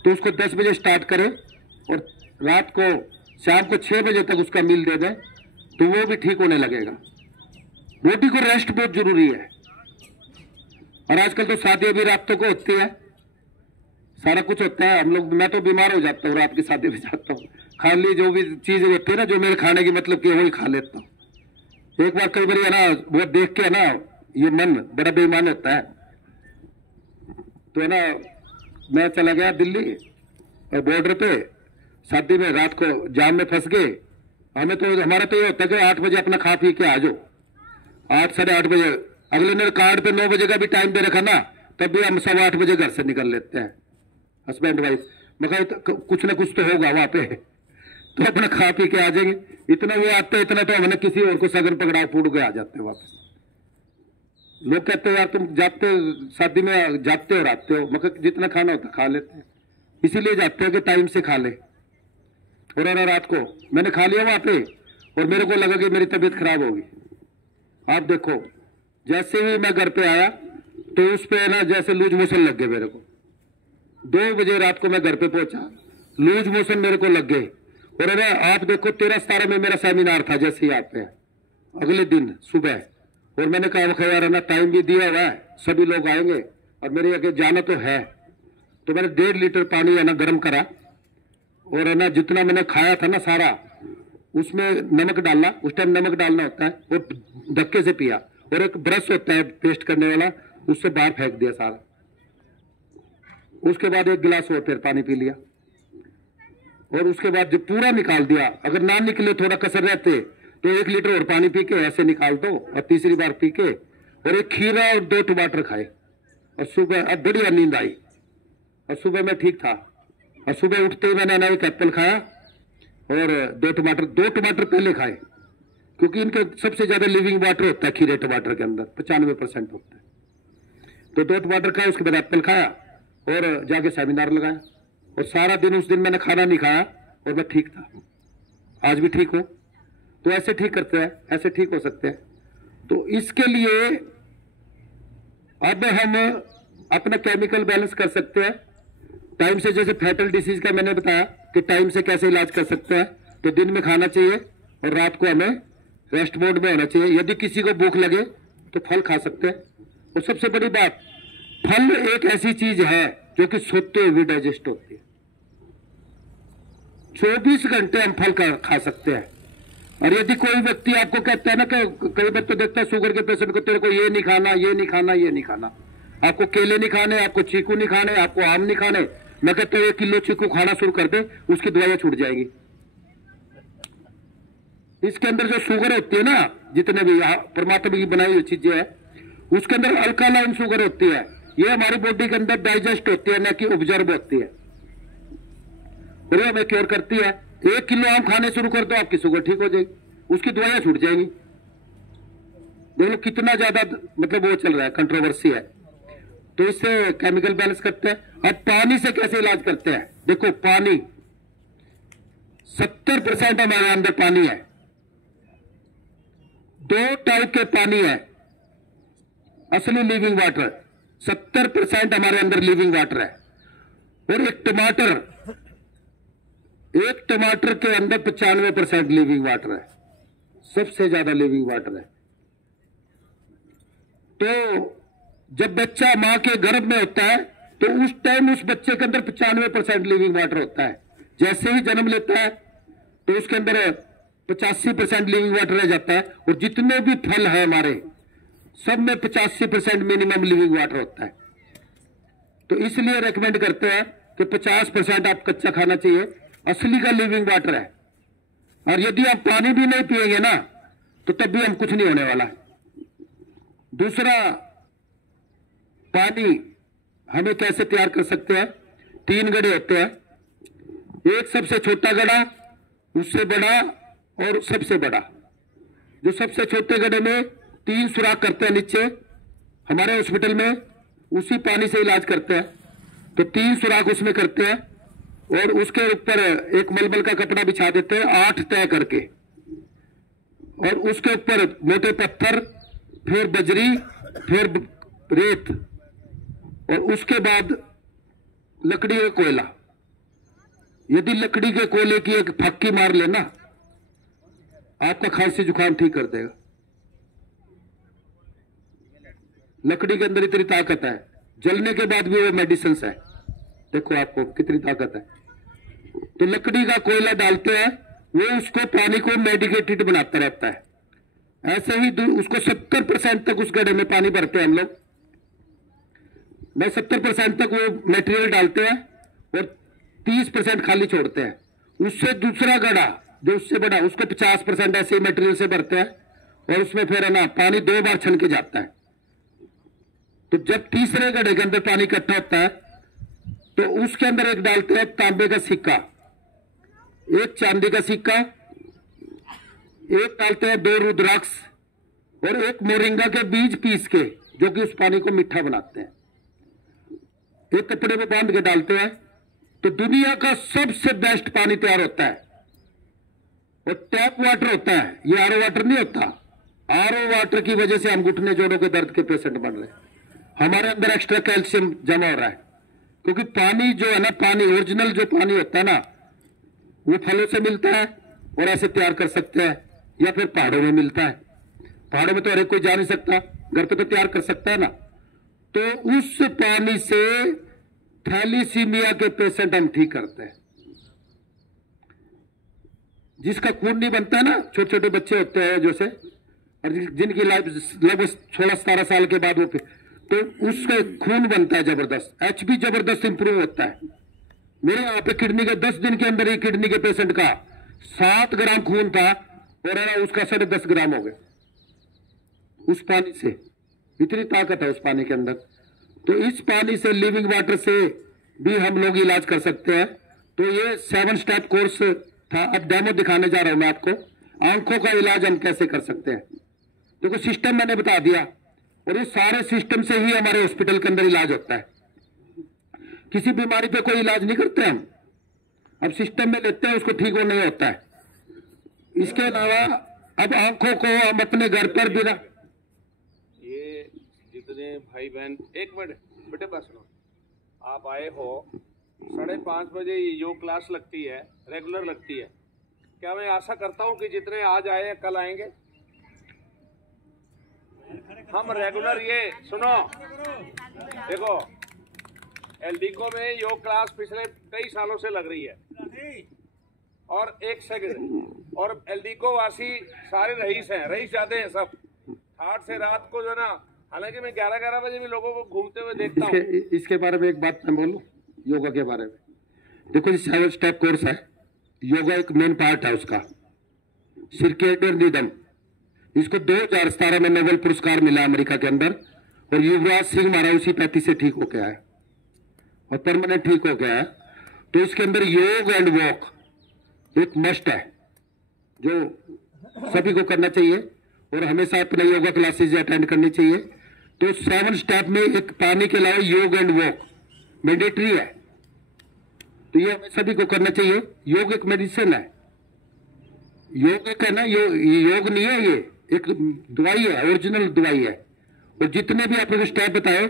तो उसको 10 बजे स्टार्ट करें और रात को शाम को 6 बजे तक उसका मील दे दें, तो वो भी ठीक होने लगेगा। बॉडी को रेस्ट बहुत जरूरी है। और आजकल तो शादियां भी रातों को होती है, सारा कुछ होता है। हम लोग, मैं तो बीमार हो जाता हूँ रात की शादी में जाता हूँ, खाली जो भी चीजें होती है ना जो मेरे खाने की मतलब की वही खा लेता हूँ। एक बार कई बार है ना वो देख के है ना ये मन बड़ा बेईमान होता है, तो है ना मैं चला गया दिल्ली और बॉर्डर पे शादी में, रात को जाम में फंस गए। हमें तो, हमारा तो ये होता है कि 8 बजे अपना खा पी के आ जाओ, 8 साढ़े 8 बजे। अगले ने कार्ड पे 9 बजे का भी टाइम दे रखा ना, तब भी हम 8:15 बजे घर से निकल लेते हैं हस्बैंड वाइफ। मैं कुछ ना कुछ तो होगा वहां पे, तो अपना खा पी के आ जाएंगे। इतना वो आते इतना तो हमने किसी और को सगन पकड़ा फूट के आ जाते हैं वापस। लोग कहते हैं यार तुम जाते शादी में जाते हो राते हो, मगर जितना खाना होता खा लेते हैं, इसीलिए जाते हैं कि टाइम से खा ले। और रात को मैंने खा लिया वहां पे और मेरे को लगा कि मेरी तबीयत खराब होगी। आप देखो जैसे ही मैं घर पे आया तो उस पे ना जैसे लूज मोशन लग गए मेरे को। 2 बजे रात को मैं घर पे पहुंचा, लूज मोशन मेरे को लग गए। और अरे आप देखो 13-17 में मेरा सेमिनार था जैसे ही आप पे अगले दिन सुबह, और मैंने कहा यार ना टाइम भी दिया हुआ है, सभी लोग आएंगे और मेरे आगे जाना तो है। तो मैंने 1.5 लीटर पानी है ना गर्म करा, और है ना जितना मैंने खाया था ना सारा उसमें नमक डालना, उस टाइम नमक डालना होता है, और धक्के से पिया। और एक ब्रश होता है पेस्ट करने वाला, उससे बाहर फेंक दिया सारा। उसके बाद 1 गिलास और फिर पानी पी लिया, और उसके बाद जब पूरा निकाल दिया, अगर ना निकले थोड़ा कसर रहते तो 1 लीटर और पानी पी के ऐसे निकाल दो, और तीसरी बार पी के और एक खीरा और 2 टमाटर खाए। और सुबह अब बढ़िया नींद आई, और सुबह मैं ठीक था। और सुबह उठते ही मैंने एक एप्पल खाया और 2 टमाटर पहले खाए, क्योंकि इनके सबसे ज्यादा लिविंग वाटर होता है खीरे टमाटर के अंदर, 95% होता है। तो 2 टमाटर खाए, उसके बाद एप्पल खाया और जाके सेमिनार लगाया। और सारा दिन उस दिन मैंने खाना नहीं खाया और मैं ठीक था। आज भी ठीक हूं। तो ऐसे ठीक करते हैं, ऐसे ठीक हो सकते हैं। तो इसके लिए अब हम अपना केमिकल बैलेंस कर सकते हैं टाइम से। जैसे फैटल डिसीज का मैंने बताया कि टाइम से कैसे इलाज कर सकते हैं, तो दिन में खाना चाहिए और रात को हमें रेस्ट मोड में होना चाहिए। यदि किसी को भूख लगे तो फल खा सकते हैं। और सबसे बड़ी बात, फल एक ऐसी चीज है जो कि सोते हुए डाइजेस्ट होती है। 24 घंटे हम फल खा सकते हैं। और यदि कोई व्यक्ति आपको कहता है ना कि कई बार तो देखता है शुगर के पेशेंट को, तेरे को ये नहीं खाना, ये नहीं खाना, ये नहीं खाना, आपको केले नहीं खाने, आपको चीकू नहीं खाने, आपको आम नहीं खाने, मैं कहता हूं 1 किलो चीकू खाना शुरू कर दे, उसकी दवाइयां छूट जाएगी। इसके अंदर जो शुगर होती है ना, जितने भी परमात्मा की बनाई हुई चीजें है, उसके अंदर अल्कालाइन शुगर होती है। ये हमारी बॉडी के अंदर डाइजेस्ट होती है, न कि ऑब्जर्व होती है, और ये हमें क्योर करती है। 1 किलो आम खाने शुरू कर दो, आपकी शुगर ठीक हो जाएगी, उसकी दवाइयां छूट जाएंगी। देख लो कितना ज्यादा मतलब वो चल रहा है, कंट्रोवर्सी है। तो इससे केमिकल बैलेंस करते हैं। अब पानी से कैसे इलाज करते हैं, देखो पानी 70% हमारे अंदर पानी है। 2 टाइप के पानी है असली लिविंग वाटर, 70% हमारे अंदर लिविंग वाटर है। और एक टमाटर के अंदर 95% लिविंग वाटर है, सबसे ज्यादा लिविंग वाटर है। तो जब बच्चा मां के गर्भ में होता है तो उस टाइम उस बच्चे के अंदर 95% लिविंग वाटर होता है। जैसे ही जन्म लेता है तो उसके अंदर 85% लिविंग वाटर रह जाता है। और जितने भी फल है हमारे सब में 85% मिनिमम लिविंग वाटर होता है। तो इसलिए रेकमेंड करते हैं कि 50% आप कच्चा खाना चाहिए, असली का लिविंग वाटर है। और यदि आप पानी भी नहीं पिएंगे ना तो तब भी हम कुछ नहीं होने वाला है। दूसरा, पानी हमें कैसे तैयार कर सकते हैं, 3 गड्ढे होते हैं, एक सबसे छोटा गड्ढा, उससे बड़ा और सबसे बड़ा। जो सबसे छोटे गड्ढे में 3 सुराख करते हैं नीचे, हमारे हॉस्पिटल में उसी पानी से इलाज करते हैं, तो 3 सुराख उसमें करते हैं और उसके ऊपर एक मलमल का कपड़ा बिछा देते हैं 8 तय करके, और उसके ऊपर मोटे पत्थर, फिर बजरी, फिर रेत, और उसके बाद लकड़ी का कोयला। यदि लकड़ी के कोयले की एक फक्की मार लेना, आपका खांसी जुकाम ठीक कर देगा। लकड़ी के अंदर इतनी ताकत है, जलने के बाद भी वो मेडिसिन है। देखो आपको कितनी ताकत है। तो लकड़ी का कोयला डालते हैं, वो उसको पानी को मेडिकेटेड बनाता रहता है। ऐसे ही उसको 70% तक उस गड्ढे में पानी भरते हैं हम लोग, 70% तक वो मटेरियल डालते हैं और 30% खाली छोड़ते हैं। उससे दूसरा गड्ढा जो उससे बड़ा, उसको 50% ऐसे ही मटेरियल से भरते हैं और उसमें फिर है ना पानी 2 बार छन के जाता है। तो जब तीसरे गड्ढे के अंदर पानी इकट्ठा होता है तो उसके अंदर एक डालते हैं तांबे का सिक्का, एक चांदी का सिक्का, एक डालते हैं 2 रुद्राक्ष और एक मोरिंगा के बीज पीस के, जो कि उस पानी को मीठा बनाते हैं। एक कपड़े में बांध के डालते हैं, तो दुनिया का सबसे बेस्ट पानी तैयार होता है। और टैप वाटर होता है, ये आरओ वाटर नहीं होता। आरओ वाटर की वजह से हम घुटने जोड़ों के दर्द के पेशेंट बन रहे हैं। हमारे अंदर एक्स्ट्रा कैल्शियम जमा हो रहा है, क्योंकि पानी जो है ना, पानी ओरिजिनल जो पानी होता है ना, वो फलों से मिलता है और ऐसे तैयार कर सकते हैं, या फिर पहाड़ों में मिलता है। पहाड़ों में तो हर एक कोई जा नहीं सकता, घर पे तो तैयार कर सकता है ना। तो उस पानी से थैलीसीमिया के पेशेंट हम ठीक करते हैं। जिसका खून नहीं बनता है ना, छोटे छोटे बच्चे होते हैं जैसे, और जिनकी लाइफ लगभग 16-17 साल के बाद वो, तो उसका खून बनता है जबरदस्त, एचपी जबरदस्त इंप्रूव होता है। मेरे यहाँ पे किडनी के 10 दिन के अंदर ही किडनी के पेशेंट का 7 ग्राम खून था और है ना उसका 10.5 ग्राम हो गया उस पानी से। इतनी ताकत है उस पानी के अंदर। तो इस पानी से, लिविंग वाटर से भी हम लोग इलाज कर सकते हैं। तो ये 7 स्टेप कोर्स था। अब डेमो दिखाने जा रहा हूं मैं आपको, आंखों का इलाज हम कैसे कर सकते हैं। देखो सिस्टम मैंने बता दिया, और ये सारे सिस्टम से ही हमारे हॉस्पिटल के अंदर इलाज होता है। किसी बीमारी पे कोई इलाज नहीं करते हम, अब सिस्टम में लेते हैं, उसको ठीक हो नहीं होता है। इसके अलावा अब आंखों को हम अपने घर पर भी ना, ये जितने भाई बहन, एक मिनट बेटे बस सुनो, आप आए हो 5:30 बजे योग क्लास लगती है, रेगुलर लगती है। क्या मैं आशा करता हूं कि जितने आज आए कल आएंगे। हम रेगुलर, ये सुनो, देखो एलडीको में योग क्लास पिछले कई सालों से लग रही है, और एक सेकंड, और एलडीको वासी सारे रईस हैं, रईस जाते हैं सब। 8 से रात को जो ना, हालांकि मैं 11-11 बजे भी लोगों को घूमते हुए देखता हूँ। इसके बारे में एक बात मैं बोलूं, योगा के बारे में। देखो ये 7 स्टेप कोर्स है, योगा एक मेन पार्ट है उसका, सर्केडियन रिदम। इसको 2017 में नोबेल पुरस्कार मिला अमेरिका के अंदर, और युवराज सिंह हमारा उसी पैथी से ठीक होके आया और परमानेंट ठीक हो गया है। तो इसके अंदर योग एंड वॉक एक मस्ट है, जो सभी को करना चाहिए, और हमेशा अपने योगा क्लासेज अटेंड करनी चाहिए। तो 7 स्टेप में एक पानी के अलावा योग एंड वॉक मैंडेटरी है, तो ये हमें सभी को करना चाहिए। योग एक मेडिसिन है, योग एक है ना, योग नहीं है, ये एक दवाई है, ओरिजिनल दवाई है। और जितने भी आपने स्टेप बताए,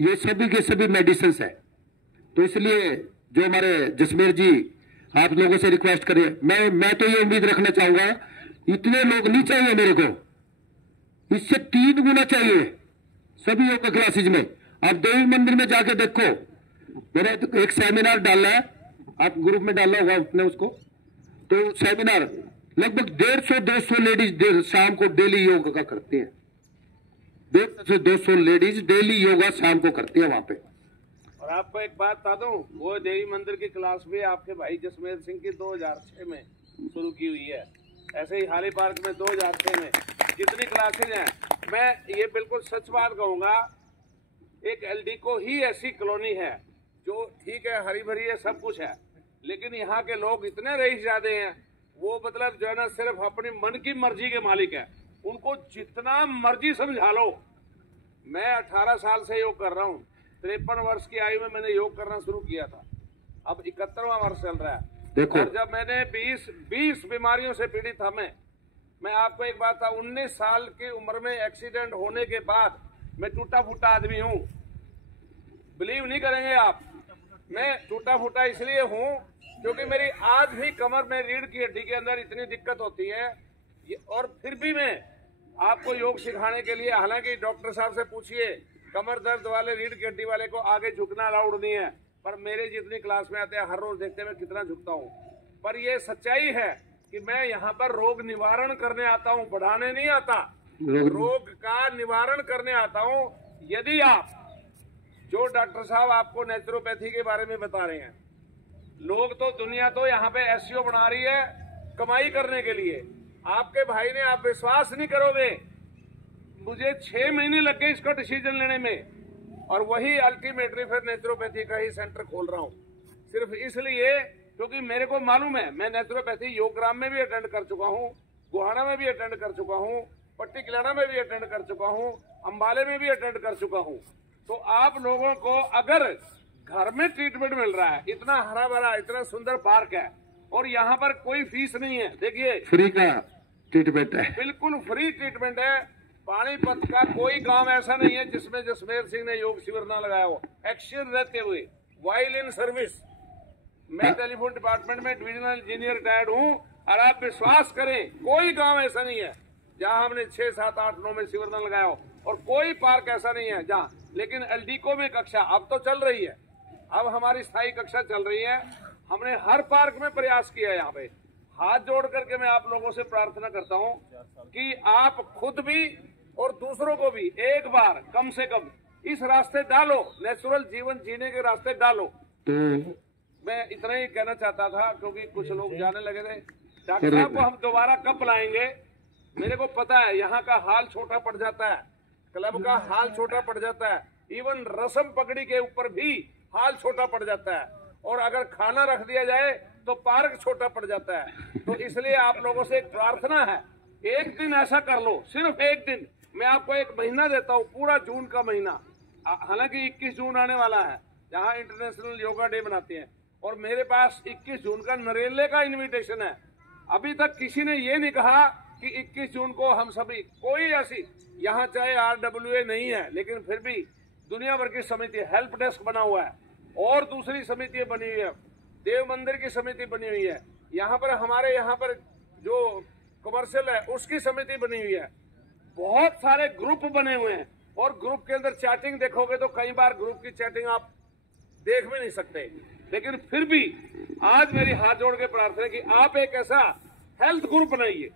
ये सभी के सभी मेडिसिन है। तो इसलिए जो हमारे जसमेर जी आप लोगों से रिक्वेस्ट करिए, मैं तो ये उम्मीद रखना चाहूंगा, इतने लोग नहीं चाहिए मेरे को, इससे 3 गुना चाहिए सभी योगा क्लासेज में। आप देवी मंदिर में जाके देखो, मैंने तो एक सेमिनार डाला है, आप ग्रुप में डाला होगा आपने उसको, तो सेमिनार लगभग 150-200 लेडीज शाम को डेली योगा का करती हैं। 150 से 200 लेडीज डेली योगा शाम को करती है वहां पे। और आपको एक बात बता दूं, वो देवी मंदिर की क्लास भी आपके भाई जसमेर सिंह की 2006 में शुरू की हुई है। ऐसे ही हाली पार्क में 2006 में जितनी क्लासेज हैं, मैं ये बिल्कुल सच बात कहूंगा, एक एलडीको ही ऐसी कॉलोनी है जो ठीक है, हरी भरी है, सब कुछ है, लेकिन यहाँ के लोग इतने रईस ज्यादा हैं, वो मतलब जो है ना सिर्फ अपनी मन की मर्जी के मालिक है। उनको जितना मर्जी समझा लो। मैं 18 साल से योग कर रहा हूँ, 53 वर्ष की आयु में मैंने योग करना शुरू किया था, अब 71वां वर्ष चल रहा है। देखो, और जब मैंने 20 बीमारियों से पीड़ित था मैं आपको एक बात था, 19 साल की उम्र में एक्सीडेंट होने के बाद मैं टूटा फूटा आदमी हूँ। बिलीव नहीं करेंगे आप, मैं टूटा फूटा इसलिए हूँ क्योंकि मेरी आज भी कमर में रीढ़ की हड्डी के अंदर इतनी दिक्कत होती है, और फिर भी मैं आपको योग सिखाने के लिए, हालांकि डॉक्टर साहब से पूछिए, कमर दर्द वाले, रीढ़ की हड्डी वाले को आगे झुकना अलाउड नहीं है, पर मेरे जितनी क्लास में आते हैं हर रोज देखते हैं मैं कितना झुकता हूँ। पर ये सच्चाई है कि मैं यहाँ पर रोग निवारण करने आता हूँ, बढ़ाने नहीं आता, रोग का निवारण करने आता हूँ। यदि आप, जो डॉक्टर साहब आपको नेचुरोपैथी के बारे में बता रहे हैं, लोग तो दुनिया तो यहाँ पे एसईओ बना रही है कमाई करने के लिए। आपके भाई ने, आप विश्वास नहीं करोगे, मुझे 6 महीने लग गए इसका डिसीजन लेने में, और वही अल्टीमेटली फिर नेचुरोपैथी का ही सेंटर खोल रहा हूँ, सिर्फ इसलिए क्योंकि मेरे को मालूम है। मैं नेचुरोपैथी योगग्राम में भी अटेंड कर चुका हूँ, गुहाना में भी अटेंड कर चुका हूँ, पट्टी किलाना में भी अटेंड कर चुका हूँ, अंबाले में भी अटेंड कर चुका हूँ। तो आप लोगों को अगर घर में ट्रीटमेंट मिल रहा है, इतना हरा भरा, इतना सुंदर पार्क है, और यहाँ पर कोई फीस नहीं है, देखिए फ्री का ट्रीटमेंट है, बिल्कुल फ्री ट्रीटमेंट है। पानीपत का कोई गांव ऐसा नहीं है जिसमें जसमेर सिंह ने योग शिविर ना लगाया हो, एक्शन रहते हुए, वाइल इन सर्विस। मैं टेलीफोन डिपार्टमेंट में डिविजनल इंजीनियर रिटायर्ड हूँ, और आप विश्वास करें कोई गांव ऐसा नहीं है जहां हमने 6, 7, 8, 9 में शिविर न लगाया हो, और कोई पार्क ऐसा नहीं है जहां। लेकिन एलडीको में कक्षा अब तो चल रही है, अब हमारी स्थायी कक्षा चल रही है, हमने हर पार्क में प्रयास किया है। यहाँ पे हाथ जोड़ करके मैं आप लोगों से प्रार्थना करता हूँ कि आप खुद भी और दूसरों को भी एक बार कम से कम इस रास्ते डालो, नेचुरल जीवन जीने के रास्ते डालो। मैं इतना ही कहना चाहता था, क्योंकि कुछ लोग जाने लगे थे। डॉक्टर साहब को हम दोबारा कब लाएंगे, मेरे को पता है यहाँ का हाल छोटा पड़ जाता है, क्लब का हाल छोटा पड़ जाता है, इवन रस्म पगड़ी के ऊपर भी हाल छोटा पड़ जाता है, और अगर खाना रख दिया जाए तो पार्क छोटा पड़ जाता है। तो इसलिए आप लोगों से एक प्रार्थना है, एक दिन ऐसा कर लो, सिर्फ एक दिन। मैं आपको एक महीना देता हूँ, पूरा जून का महीना, हालांकि 21 जून आने वाला है जहाँ इंटरनेशनल योगा डे मनाते हैं, और मेरे पास 21 जून का नरेले का इन्विटेशन है। अभी तक किसी ने ये नहीं कहा कि 21 जून को हम सभी, कोई ऐसी, यहाँ चाहे RWA नहीं है, लेकिन फिर भी दुनिया भर की समिति, हेल्प डेस्क बना हुआ है, और दूसरी समिति बनी हुई है, देव मंदिर की समिति बनी हुई है, यहाँ पर हमारे यहाँ पर जो कमर्शियल है उसकी समिति बनी हुई है, बहुत सारे ग्रुप बने हुए हैं, और ग्रुप के अंदर चैटिंग देखोगे तो कई बार ग्रुप की चैटिंग आप देख भी नहीं सकते। लेकिन फिर भी आज मेरी हाथ जोड़ के प्रार्थना है कि आप एक ऐसा हेल्थ ग्रुप बनाइए,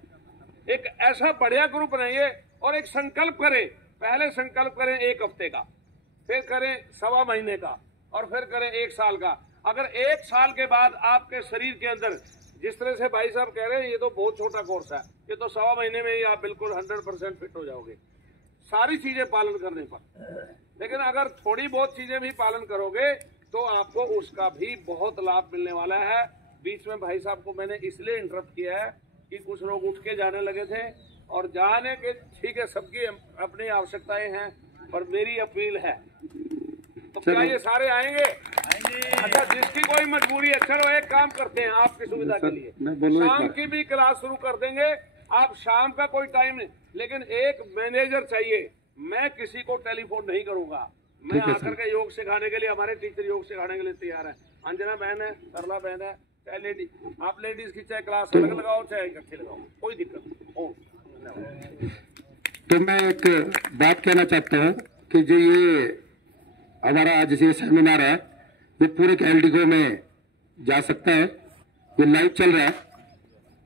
एक ऐसा बढ़िया ग्रुप बनाइए, और एक संकल्प करें। पहले संकल्प करें 1 हफ्ते का, फिर करें 1.25 महीने का, और फिर करें 1 साल का। अगर 1 साल के बाद आपके शरीर के अंदर, जिस तरह से भाई साहब कह रहे हैं, ये तो बहुत छोटा कोर्स है, ये तो 1.25 महीने में ही आप बिल्कुल 100% फिट हो जाओगे सारी चीजें पालन करने पर। लेकिन अगर थोड़ी बहुत चीजें भी पालन करोगे तो आपको उसका भी बहुत लाभ मिलने वाला है। बीच में भाई साहब को मैंने इसलिए इंटरप्ट किया है कि कुछ लोग उठ के जाने लगे थे, और जाने के, ठीक है, सबकी अपनी आवश्यकताएं हैं, पर मेरी अपील है, तो क्या ये सारे आएंगे? अच्छा, जिसकी कोई मजबूरी है, चलो एक काम करते हैं आपकी सुविधा के लिए, शाम की भी क्लास शुरू कर देंगे। आप शाम का कोई टाइम नहीं, लेकिन एक मैनेजर चाहिए। मैं किसी को टेलीफोन नहीं करूंगा, मैं आकर के योग सिखाने के लिए, हमारे टीचर योग सिखाने के लिए तैयार है। अंजना बहन है, सरला बहन है, चाहे लेडी, आप लेडीज की चाहे क्लास अलग लगाओ चाहे इकट्ठे लगाओ, कोई दिक्कत नहीं। तो मैं एक बात कहना चाहता हूँ कि जो ये हमारा आज ये सेमिनार है, ये पूरे एलडीको में जा सकता है, ये लाइव चल रहा है,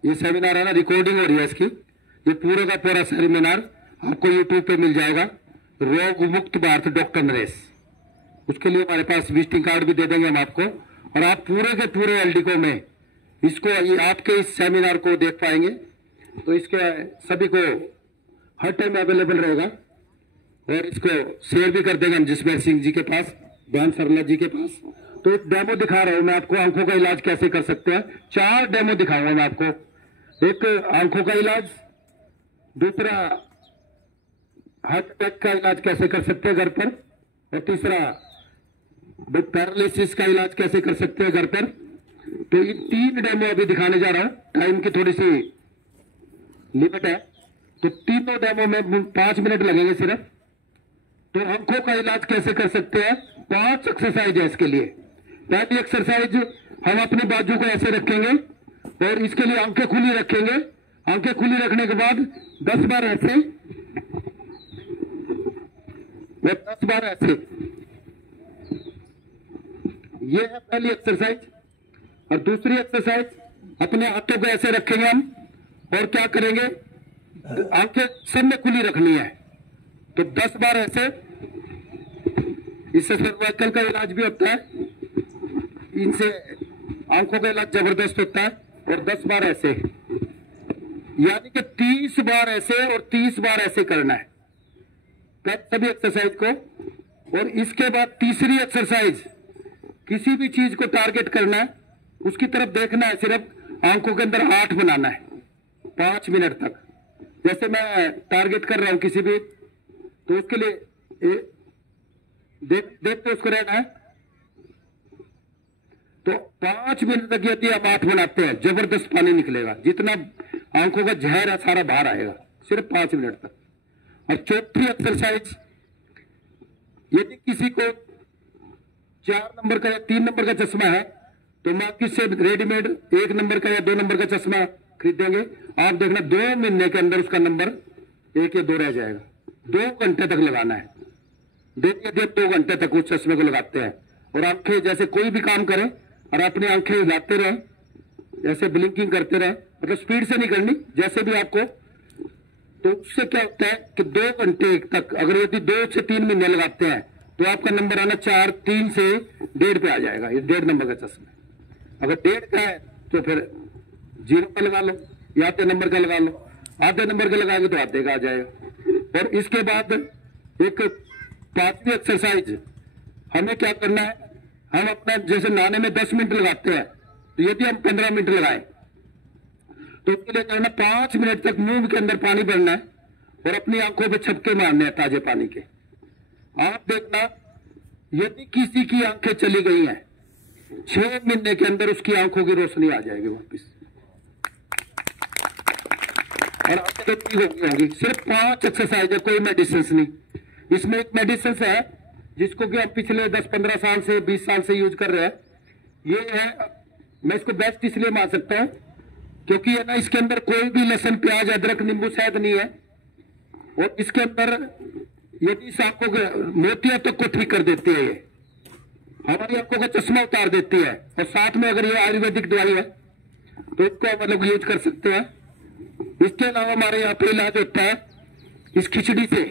ये सेमिनार है ना, रिकॉर्डिंग हो रही है इसकी, ये पूरे का पूरा सेमिनार आपको यूट्यूब पे मिल जाएगा। रोग मुक्त भारत डॉक्टर नरेश, उसके लिए हमारे पास विजिटिंग कार्ड भी दे देंगे हम आपको, और आप पूरे के पूरे एलडीको में इसको, ये आपके इस सेमिनार को देख पाएंगे। तो इसके सभी को हर टाइम अवेलेबल रहेगा, और इसको शेयर भी कर देंगे हम जसमेर सिंह जी के पास, बहन सरला जी के पास, तो एक डेमो दिखा रहा हूं मैं आपको, आंखों का इलाज कैसे कर सकते हैं। 4 डेमो दिखाऊंगा मैं आपको। एक आंखों का इलाज, दूसरा हार्ट अटैक का इलाज कैसे कर सकते हैं घर पर, और तीसरा पैरालिसिस का इलाज कैसे कर सकते हैं घर पर। तो ये 3 डेमो अभी दिखाने जा रहा हूं, टाइम की थोड़ी सी लिमिट है, तो तीनों डेमो में 5 मिनट लगेंगे सिर्फ। तो आंखों का इलाज कैसे कर सकते हैं, 5 एक्सरसाइज है इसके लिए। पहली एक्सरसाइज, हम अपने बाजू को ऐसे रखेंगे और इसके लिए आंखें खुली रखेंगे। आंखें खुली रखने के बाद 10 बार ऐसे और 10 बार ऐसे। ये है पहली एक्सरसाइज। और दूसरी एक्सरसाइज, अपने हाथों को ऐसे रखेंगे हम और क्या करेंगे, आंखें सब में खुली रखनी है। तो 10 बार ऐसे। इससे सर्वाइकल का इलाज भी होता है, इनसे आंखों का इलाज जबरदस्त होता है। और 10 बार ऐसे, यानी कि 30 बार ऐसे और 30 बार ऐसे करना है सभी एक्सरसाइज को। और इसके बाद तीसरी एक्सरसाइज, किसी भी चीज को टारगेट करना है, उसकी तरफ देखना है, सिर्फ आंखों के अंदर 8 बनाना है 5 मिनट तक। जैसे मैं टारगेट कर रहा हूं किसी भी, तो उसके लिए देखते उसको रहना है। तो 5 मिनट तक यदि आप 8 बनाते हैं, जबरदस्त पानी निकलेगा, जितना आंखों का जहर है सारा बाहर आएगा, सिर्फ 5 मिनट तक। और चौथी एक्सरसाइज, यदि किसी को 4 नंबर का या 3 नंबर का चश्मा है, तो मैं किससे रेडीमेड 1 नंबर का या 2 नंबर का चश्मा खरीदेंगे। आप देखना 2 महीने के अंदर उसका नंबर 1 या 2 रह जाएगा। 2 घंटे तक लगाना है। देखिए 2 घंटे तक उस चश्मे को लगाते हैं। और आंखें जैसे कोई भी काम करें और अपनी आंखें हिलाते रहे, जैसे ब्लिंकिंग करते रहे, मतलब स्पीड से नहीं करनी, जैसे भी आपको। तो उससे क्या होता है कि 2 घंटे तक, अगर यदि 2 से 3 महीने लगाते हैं, तो आपका नंबर आना 4, 3 से 1.5 पे आ जाएगा। ये 1.5 नंबर का चश्मा। अगर 1.5 का है तो फिर 0 का लगा लो या आधे नंबर का लगा लो। आधे नंबर का लगाएंगे तो आधे का आ जाएगा। और इसके बाद एक 5वीं एक्सरसाइज, हमें क्या करना है, हम अपना जैसे नहाने में 10 मिनट लगाते हैं, तो यदि हम 15 मिनट लगाएं, तो उसके लिए करना 5 मिनट तक मुंह के अंदर पानी भरना है और अपनी आंखों पे छपके मारने हैं ताजे पानी के। आप देखना, यदि किसी की आंखें चली गई हैं, 6 महीने के अंदर उसकी आंखों की रोशनी आ जाएगी वापिस, और आंखें ठीक होंगी। सिर्फ 5 एक्सरसाइज है, कोई मेडिसिन नहीं। इसमें एक मेडिसिन है जिसको कि आप पिछले 10-15 साल से 20 साल से यूज कर रहे हैं। ये है, मैं इसको बेस्ट इसलिए मान सकता हूं क्योंकि है ना, इसके अंदर कोई भी लहसुन, प्याज, अदरक, नींबू शहद नहीं है। और इसके अंदर यदि इस आंखों के मोतिया तक को ठीक कर देती है, ये हमारी आंखों का चश्मा उतार देती है। और साथ में अगर ये आयुर्वेदिक दवाई है तो इसको मतलब यूज कर सकते हैं। इसके अलावा हमारे यहाँ पे इलाज होता है इस खिचड़ी से।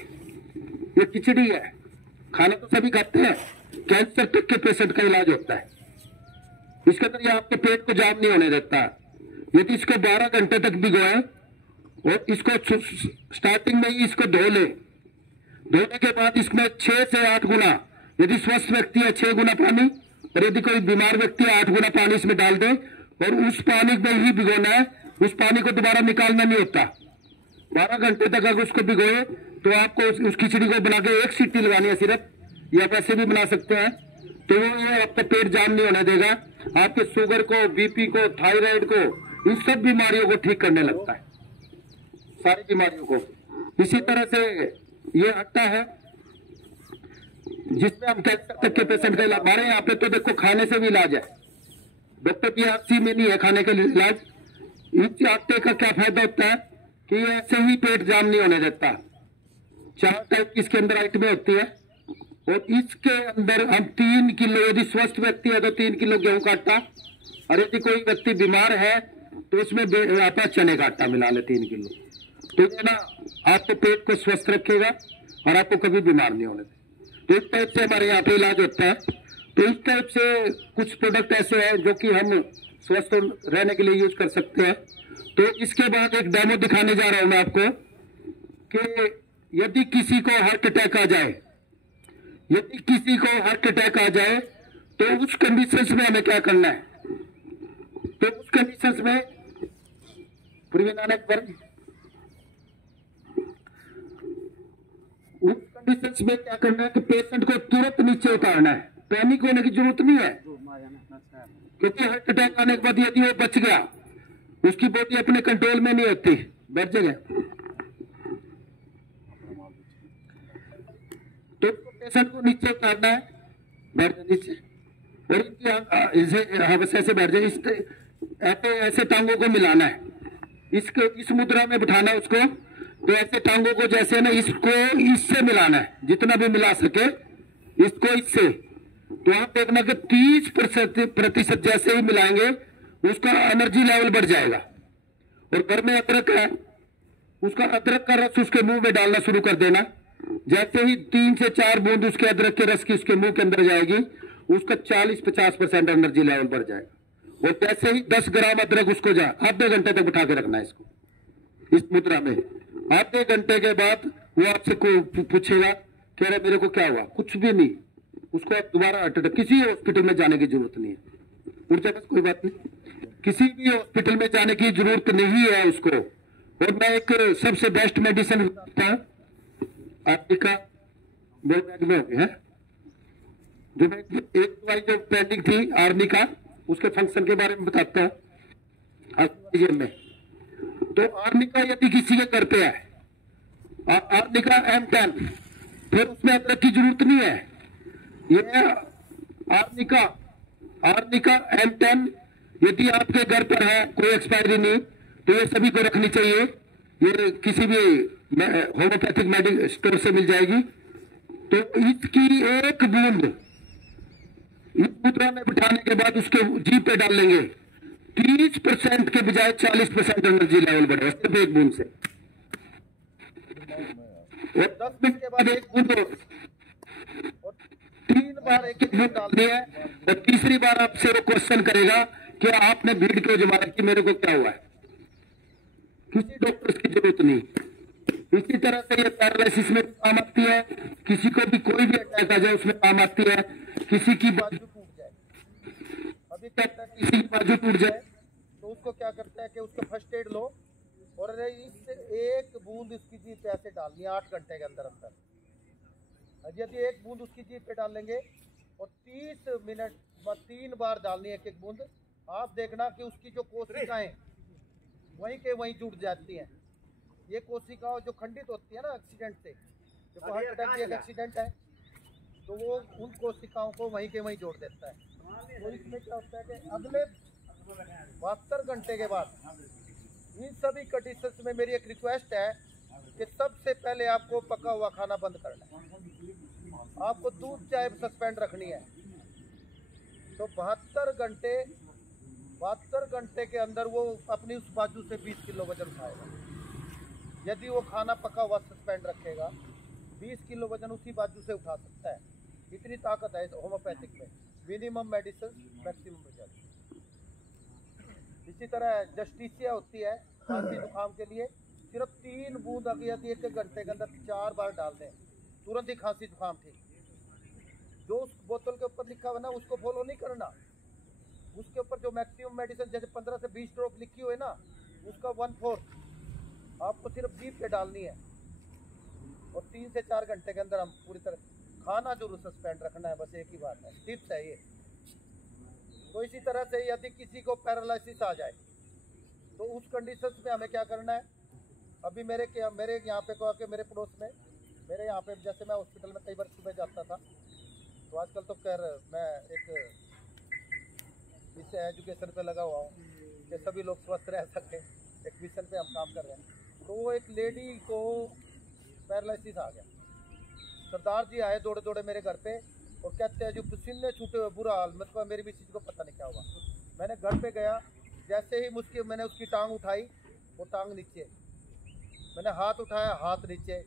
ये खिचड़ी है, खाना तो सभी खाते हैं, कैंसर तक के पेशेंट का इलाज होता है। इसके अंदर ये आपके पेट को जाम नहीं होने देता। यदि इसको 12 घंटे तक भिगोए और इसको स्टार्टिंग में ही इसको धो ले, धोने के बाद इसमें 6 से 8 गुना, यदि स्वस्थ व्यक्ति है 6 गुना पानी, और यदि कोई बीमार व्यक्ति है 8 गुना पानी इसमें डाल दे, और उस पानी में ही भिगोना है। उस पानी को दोबारा निकालना नहीं होता। 12 घंटे तक अगर उसको भिगोए तो आपको उस खिचड़ी को बना के 1 सीटी लगानी है सिर्फ, या पैसे भी बना सकते हैं। तो ये आपका पेट जाम नहीं होने देगा, आपके शुगर को, बीपी को, थायराइड को, इन सब बीमारियों को ठीक करने लगता है, सारी बीमारियों को। इसी तरह से ये आटा है जिसमें हम कैंसर तक के पेशेंट का इलाज, हमारे यहाँ पे तो देखो खाने से भी इलाज है। डॉक्टर PRC में नहीं है खाने का इलाज। इस आटे का क्या फायदा होता है कि ऐसे ही पेट जाम नहीं होने देता। 4 टाइप की इसके अंदर आइटमें होती है। और इसके अंदर हम 3 किलो, यदि स्वस्थ व्यक्ति है तो 3 किलो गेहूं का आटा, और यदि कोई व्यक्ति बीमार है तो उसमें आटा चने का आटा मिला ले 3 किलो। तो ये ना आपको पेट को स्वस्थ रखेगा और आपको कभी बीमार नहीं होने देगा। तो इस टाइप से हमारे यहाँ पे इलाज होता है। तो इस टाइप से कुछ प्रोडक्ट ऐसे हैं जो कि हम स्वस्थ रहने के लिए यूज कर सकते हैं। तो इसके बाद एक डेमो दिखाने जा रहा हूं मैं आपको कि यदि किसी को हार्ट अटैक आ जाए, यदि किसी को हार्ट अटैक आ जाए तो उस कंडीशंस में हमें क्या करना है? तो उस कंडीशंस में प्रवीण आने पर उस कंडीशंस में क्या करना है कि पेशेंट को तुरंत नीचे उतारना है। पैनिक होने की जरूरत नहीं है, क्योंकि हार्ट अटैक आने के बाद यदि वो बच गया, उसकी बॉडी अपने कंट्रोल में नहीं होती, बैठ जाएगा। तो पेशेंट को नीचे उतारना है, बैठ जाए नीचे, और इनकी ऐसे बैठ जाए। ऐसे टांगों को मिलाना है, इस मुद्रा में बिठाना है उसको। तो ऐसे टांगों को जैसे ना इसको इससे मिलाना है, जितना भी मिला सके इसको इससे। तो आप देखना कि 30% जैसे ही मिलाएंगे उसका एनर्जी लेवल बढ़ जाएगा। और घर में अदरक है, उसका अदरक का रस उसके मुंह में डालना शुरू कर देना। जैसे ही 3 से 4 बूंद उसके अदरक के रस की उसके मुंह के अंदर जाएगी, उसका 40-50% एनर्जी लेवल बढ़ जाएगा। और जैसे ही 10 ग्राम अदरक उसको आधे घंटे तक बिठा के रखना है इसको, इस मुद्रा में। आधे घंटे के बाद वो आपसे पूछेगा कह रहे मेरे को क्या हुआ, कुछ भी नहीं, उसको आप दोबारा हार्ट अटैक, किसी हॉस्पिटल में जाने की जरूरत नहीं है। उठ जाएगा, कोई बात नहीं, किसी भी हॉस्पिटल में जाने की जरूरत नहीं है उसको। और मैं एक सबसे बेस्ट मेडिसिन बताता हूँ, आर्निका में हो गया, जो मैं एक दवाई जो पेंडिंग थी आर्निका, उसके फंक्शन के बारे में बताता हूँ में। तो आर्निका यदि किसी के घर पे है, आर्निका M10, फिर उसमें अदरक की जरूरत नहीं है। ये आर्निका M10 यदि आपके घर पर है, कोई एक्सपायरी नहीं, तो ये सभी को रखनी चाहिए। ये किसी भी होम्योपैथिक मेडिकल स्टोर से मिल जाएगी। तो इसकी एक बूंद इस मुद्रा में बिठाने के बाद उसके जीभ पे डाल लेंगे, 30% के बजाय 40% एनर्जी लेवल बढ़ेगा सिर्फ एक बूंद से। और 10 मिनट के बाद एक बूंद और 3 बार एक बूंद डालनी है। और तीसरी बार आपसे वो क्वेश्चन करेगा कि आपने भीड़ क्यों जमा रखी, मेरे को क्या हुआ है। किसी डॉक्टर की जरूरत नहीं। इसी तरह से ये पैरालिसिस में काम आती है, किसी को भी कोई भी अटैक आ जाए उसमें काम आती है। किसी की बाजू टूट जाए, अभी कहता है किसी की बाजू टूट जाए तो उसको क्या करता है कि उसका फर्स्ट एड लो, और इससे एक बूंद उसकी जीभ पे ऐसे डालनी है 8 घंटे के अंदर अंदर। यदि एक बूंद उसकी जीभ पे डाल लेंगे और 30 मिनट 3 बार डालनी है एक बूंद, आप देखना कि उसकी जो कोशिकाएं वहीं के वहीं जुड़ जाती हैं। ये कोशिकाएं जो खंडित होती है ना एक्सीडेंट से, जो हार्ट अटैक भी एक एक्सीडेंट है, तो वो उन कोशिकाओं को वहीं के वहीं जोड़ देता है। तो इसमें क्या होता है कि अगले 72 घंटे के बाद इन सभी कंडीशंस में मेरी एक रिक्वेस्ट है कि सबसे पहले आपको पका हुआ खाना बंद करना है, आपको दूध चाय सस्पेंड रखनी है। तो 72 घंटे के अंदर वो अपनी उस बाजू से 20 किलो वजन उठाएगा। यदि वो खाना पका हुआ सस्पेंड रखेगा, 20 किलो वजन उसी बाजू से उठा सकता है। इतनी ताकत है होम्योपैथिक में, मिनिमम मेडिसिन मैक्सिमम रिजल्ट। इसी तरह जस्टिसिया होती है खांसी जुकाम के लिए, सिर्फ 3 बूंद अगर यदि 1 घंटे के अंदर 4 बार डाल दें, तुरंत ही खांसी जुकाम ठीक। जो उस बोतल के ऊपर लिखा हुआ ना उसको फॉलो नहीं करना, उसके ऊपर जो मैक्सिमम मेडिसिन जैसे 15 से 20 ड्रॉप लिखी हुई है ना, उसका 1/4 आपको सिर्फ जीभ पे डालनी है। और 3 से 4 घंटे के अंदर हम पूरी तरह खाना जरूर सस्पेंड रखना है, बस एक ही बात है, टिप्स है ये। तो इसी तरह से यदि किसी को पैरालिसिस आ जाए तो उस कंडीशन में हमें क्या करना है। अभी मेरे यहाँ पे कहा कि मेरे पड़ोस में, मेरे यहाँ पे जैसे मैं हॉस्पिटल में कई बार सुबह जाता था, तो आजकल तो खैर मैं एक इस एजुकेशन पे लगा हुआ हूँ कि सभी लोग स्वस्थ रह सकें, एक मिशन पे हम काम कर रहे हैं। तो वो एक लेडी को पैरालिसिस आ गया, सरदार जी आए दौड़े दौड़े मेरे घर पे और कहते हैं जो पसीने छूटे हुए बुरा हाल। मतलब मेरी मिसेज को पता नहीं क्या हुआ। मैंने घर पे गया, जैसे ही मैंने उसकी टांग उठाई, वो टांग नीचे, मैंने हाथ उठाया हाथ नीचे,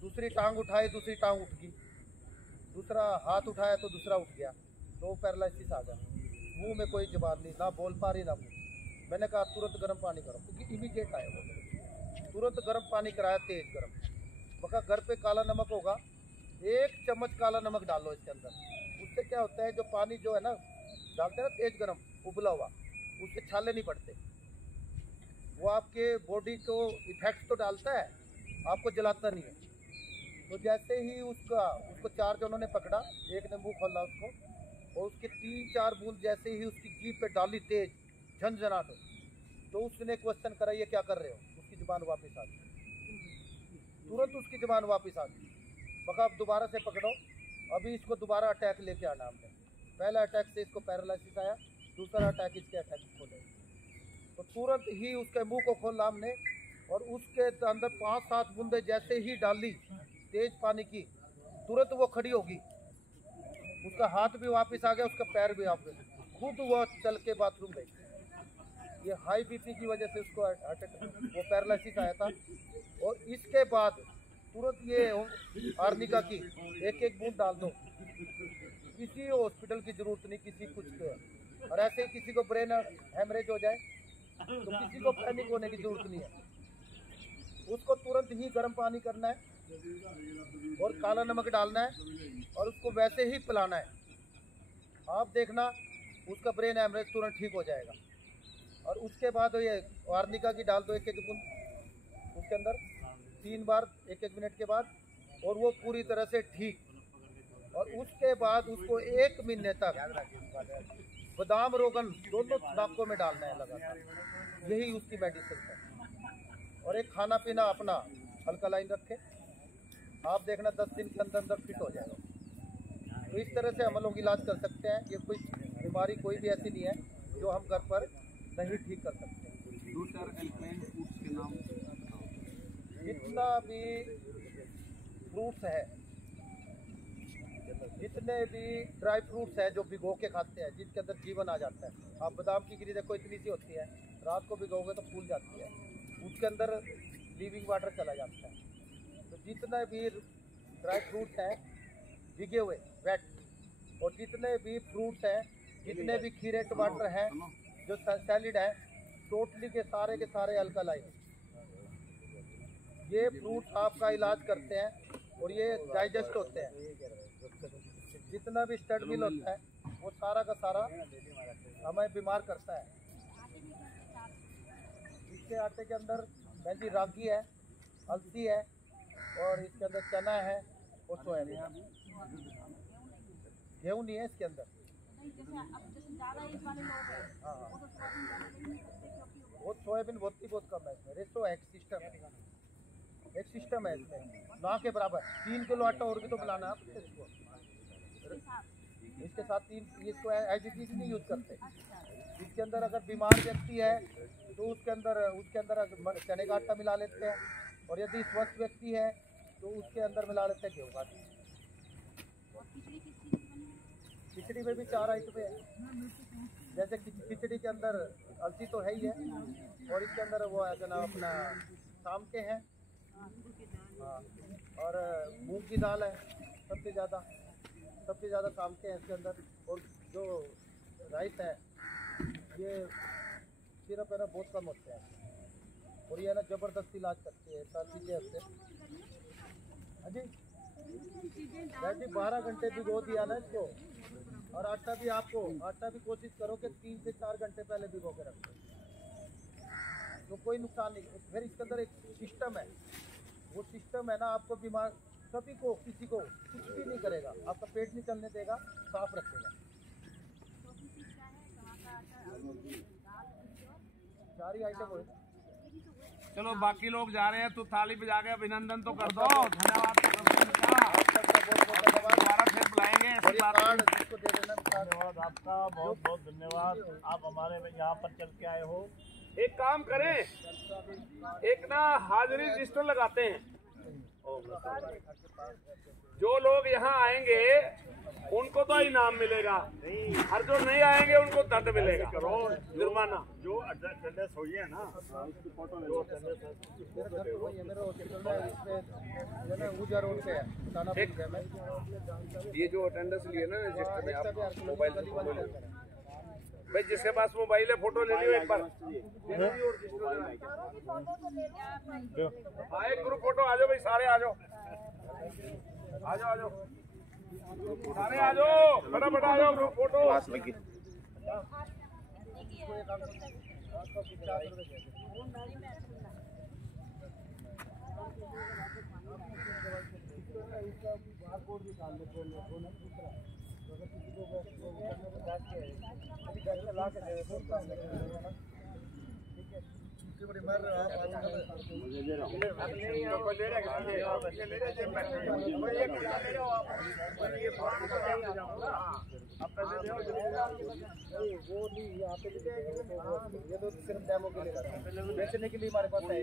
दूसरी टांग उठाई दूसरी टांग उठ गई, दूसरा हाथ उठाया तो दूसरा उठ गया। तो पैरालिसिस आ गया, मुंह में कोई जवाब नहीं, ना बोल पा रही ना मुँह। मैंने कहा तुरंत गर्म पानी करो, क्योंकि इमीडिएट आया वो, तुरंत गर्म पानी कराया, तेज गर्म। मगर घर पे काला नमक होगा, 1 चम्मच काला नमक डालो इसके अंदर। उससे क्या होता है, जो पानी जो है ना डालते हैं ना तेज गरम उबला हुआ, उससे छाले नहीं पड़ते। वो आपके बॉडी को इफेक्ट तो डालता है, आपको जलाता नहीं है। तो जैसे ही उसको 4 जनों ने पकड़ा, एक ने मुंह खोला उसको, और उसके 3-4 बूंद जैसे ही उसकी जीभ पे डाली तेज झंझनाहट, तो उसने क्वेश्चन करा ये क्या कर रहे हो। उसकी जुबान वापस आ गई, तुरंत उसकी जुबान वापस आ गई। बका अब दोबारा से पकड़ो, अभी इसको दोबारा अटैक लेके आना हमने। पहला अटैक से इसको पैरालिसिस आया, दूसरा अटैक इसके अटैक खोले, तो तुरंत ही उसके मुंह को खोला हमने, और उसके अंदर 5-7 बूंदे जैसे ही डाली तेज पानी की, तुरंत वो खड़ी होगी। उसका हाथ भी वापस आ गया, उसका पैर भी वापस, खुद वो चल के बाथरूम गई। ये हाई बीपी की वजह से उसको वो पैरालिसिस आया था। और इसके बाद तुरंत ये आर्निका की 1-1 बूंद डाल दो, किसी हॉस्पिटल की जरूरत नहीं, किसी कुछ के। और ऐसे ही किसी को ब्रेन हेमरेज हो जाए तो किसी को पैनिक होने की जरूरत नहीं है। उसको तुरंत ही गर्म पानी करना है और काला नमक डालना है और उसको वैसे ही पिलाना है। आप देखना उसका ब्रेन हेमरेज तुरंत ठीक हो जाएगा। और उसके बाद ये आर्निका की डाल दो 1-1 बूंद उसके अंदर 3 बार 1-1 मिनट के बाद, और वो पूरी तरह से ठीक। और उसके बाद उसको 1 महीने तक बादाम रोगन दोनों नाकों में डालना है लगातार, यही उसकी मेडिसिन है। और एक खाना पीना अपना अल्कलाइन रखे, आप देखना 10 दिन के अंदर अंदर फिट हो जाएगा। तो इस तरह से हम लोग इलाज कर सकते हैं। ये कोई बीमारी कोई भी ऐसी नहीं है जो हम घर पर नहीं ठीक कर सकते। जितना भी फ्रूट्स है, जितने भी ड्राई फ्रूट्स है जो भिगो के खाते हैं, जिसके अंदर जीवन आ जाता है। आप बादाम की गिरी देखो, इतनी सी होती है, रात को भिगोगे तो फूल जाती है, उसके अंदर लिविंग वाटर चला जाता है। तो जितने भी ड्राई फ्रूट्स हैं भिगे हुए वेट, और जितने भी फ्रूट्स हैं, जितने भी खीरे टमाटर हैं, जो सैलिड है, टोटली के सारे अल्कलाइन। ये फ्रूट्स आपका इलाज करते हैं और ये डाइजेस्ट होते हैं। जितना भी स्टड मिल होता है वो सारा का सारा हमें बीमार करता है। इसके आटे के अंदर वैसी रागी है, अलसी है, और इसके अंदर चना है और सोयाबीन। गेहूँ नहीं है इसके अंदर। हाँ, वो सोयाबीन बहुत कम है इसमें। रेशो है, एक सिस्टम है इसमें, ना के बराबर। 3 किलो आटा और भी तो मिलाना है आपको इसको। इसके साथ 3 इसको एज इट इज नहीं यूज करते। इसके अंदर अगर बीमार व्यक्ति है तो उसके अंदर चने का आटा मिला लेते हैं, और यदि स्वस्थ व्यक्ति है तो उसके अंदर मिला लेते हैं गेहूँ का आटा। खिचड़ी में भी 4 आइटम है, जैसे खिचड़ी के अंदर अलसी तो है ही है, और इसके अंदर वो है जना अपना शाम के हैं, हाँ, और मूंग की दाल है सबसे ज़्यादा शाम के हैं इसके अंदर। और जो राइस है ये सिर्फ है ना बहुत कम होते हैं, और ये ना ज़बरदस्ती इलाज करती है सारी चीज़ें उससे। हाँ जी, वैसे 12 घंटे भिगो दिया ना इसको। और आटा भी कोशिश करो कि 3 से 4 घंटे पहले भिगो के रखो, तो कोई नुकसान नहीं। फिर इसके अंदर एक सिस्टम है, वो सिस्टम है ना आपको बीमार सभी को, किसी को कुछ भी नहीं करेगा, आपका पेट नहीं चलने देगा, साफ रखेगा। 4 ही आइटम हो। चलो बाकी लोग जा रहे हैं तो थाली बजा के अभिनंदन तो कर दो। धन्यवाद दोबारा फिर बुलाएंगे। धन्यवाद आपका, बहुत बहुत धन्यवाद। आप हमारे यहाँ पर चल के आए हो। एक काम करें, एक ना हाजिरी रजिस्टर लगाते हैं। जो लोग यहाँ आएंगे उनको तो इनाम मिलेगा, और जो नहीं आएंगे उनको दंड मिलेगा, जुर्माना। जो अटेंडेंस हुई है ना, उसकी फोटो ले लो। ये जो अटेंडेंस लिए ना रजिस्टर में, आप मोबाइल भाई जिसके पास मोबाइल है फोटो ले लियो एक बार। हाँ, एक ग्रुप फोटो आ जाओ भाई, सारे आ जाओ। आ जाओ सारे आ जाओ, फटाफट आ जाओ, फोटो पास लगी। वो नहीं यहाँ पे ये तो सिर्फ डेमो के लिए बेचने के लिए हमारे पास है।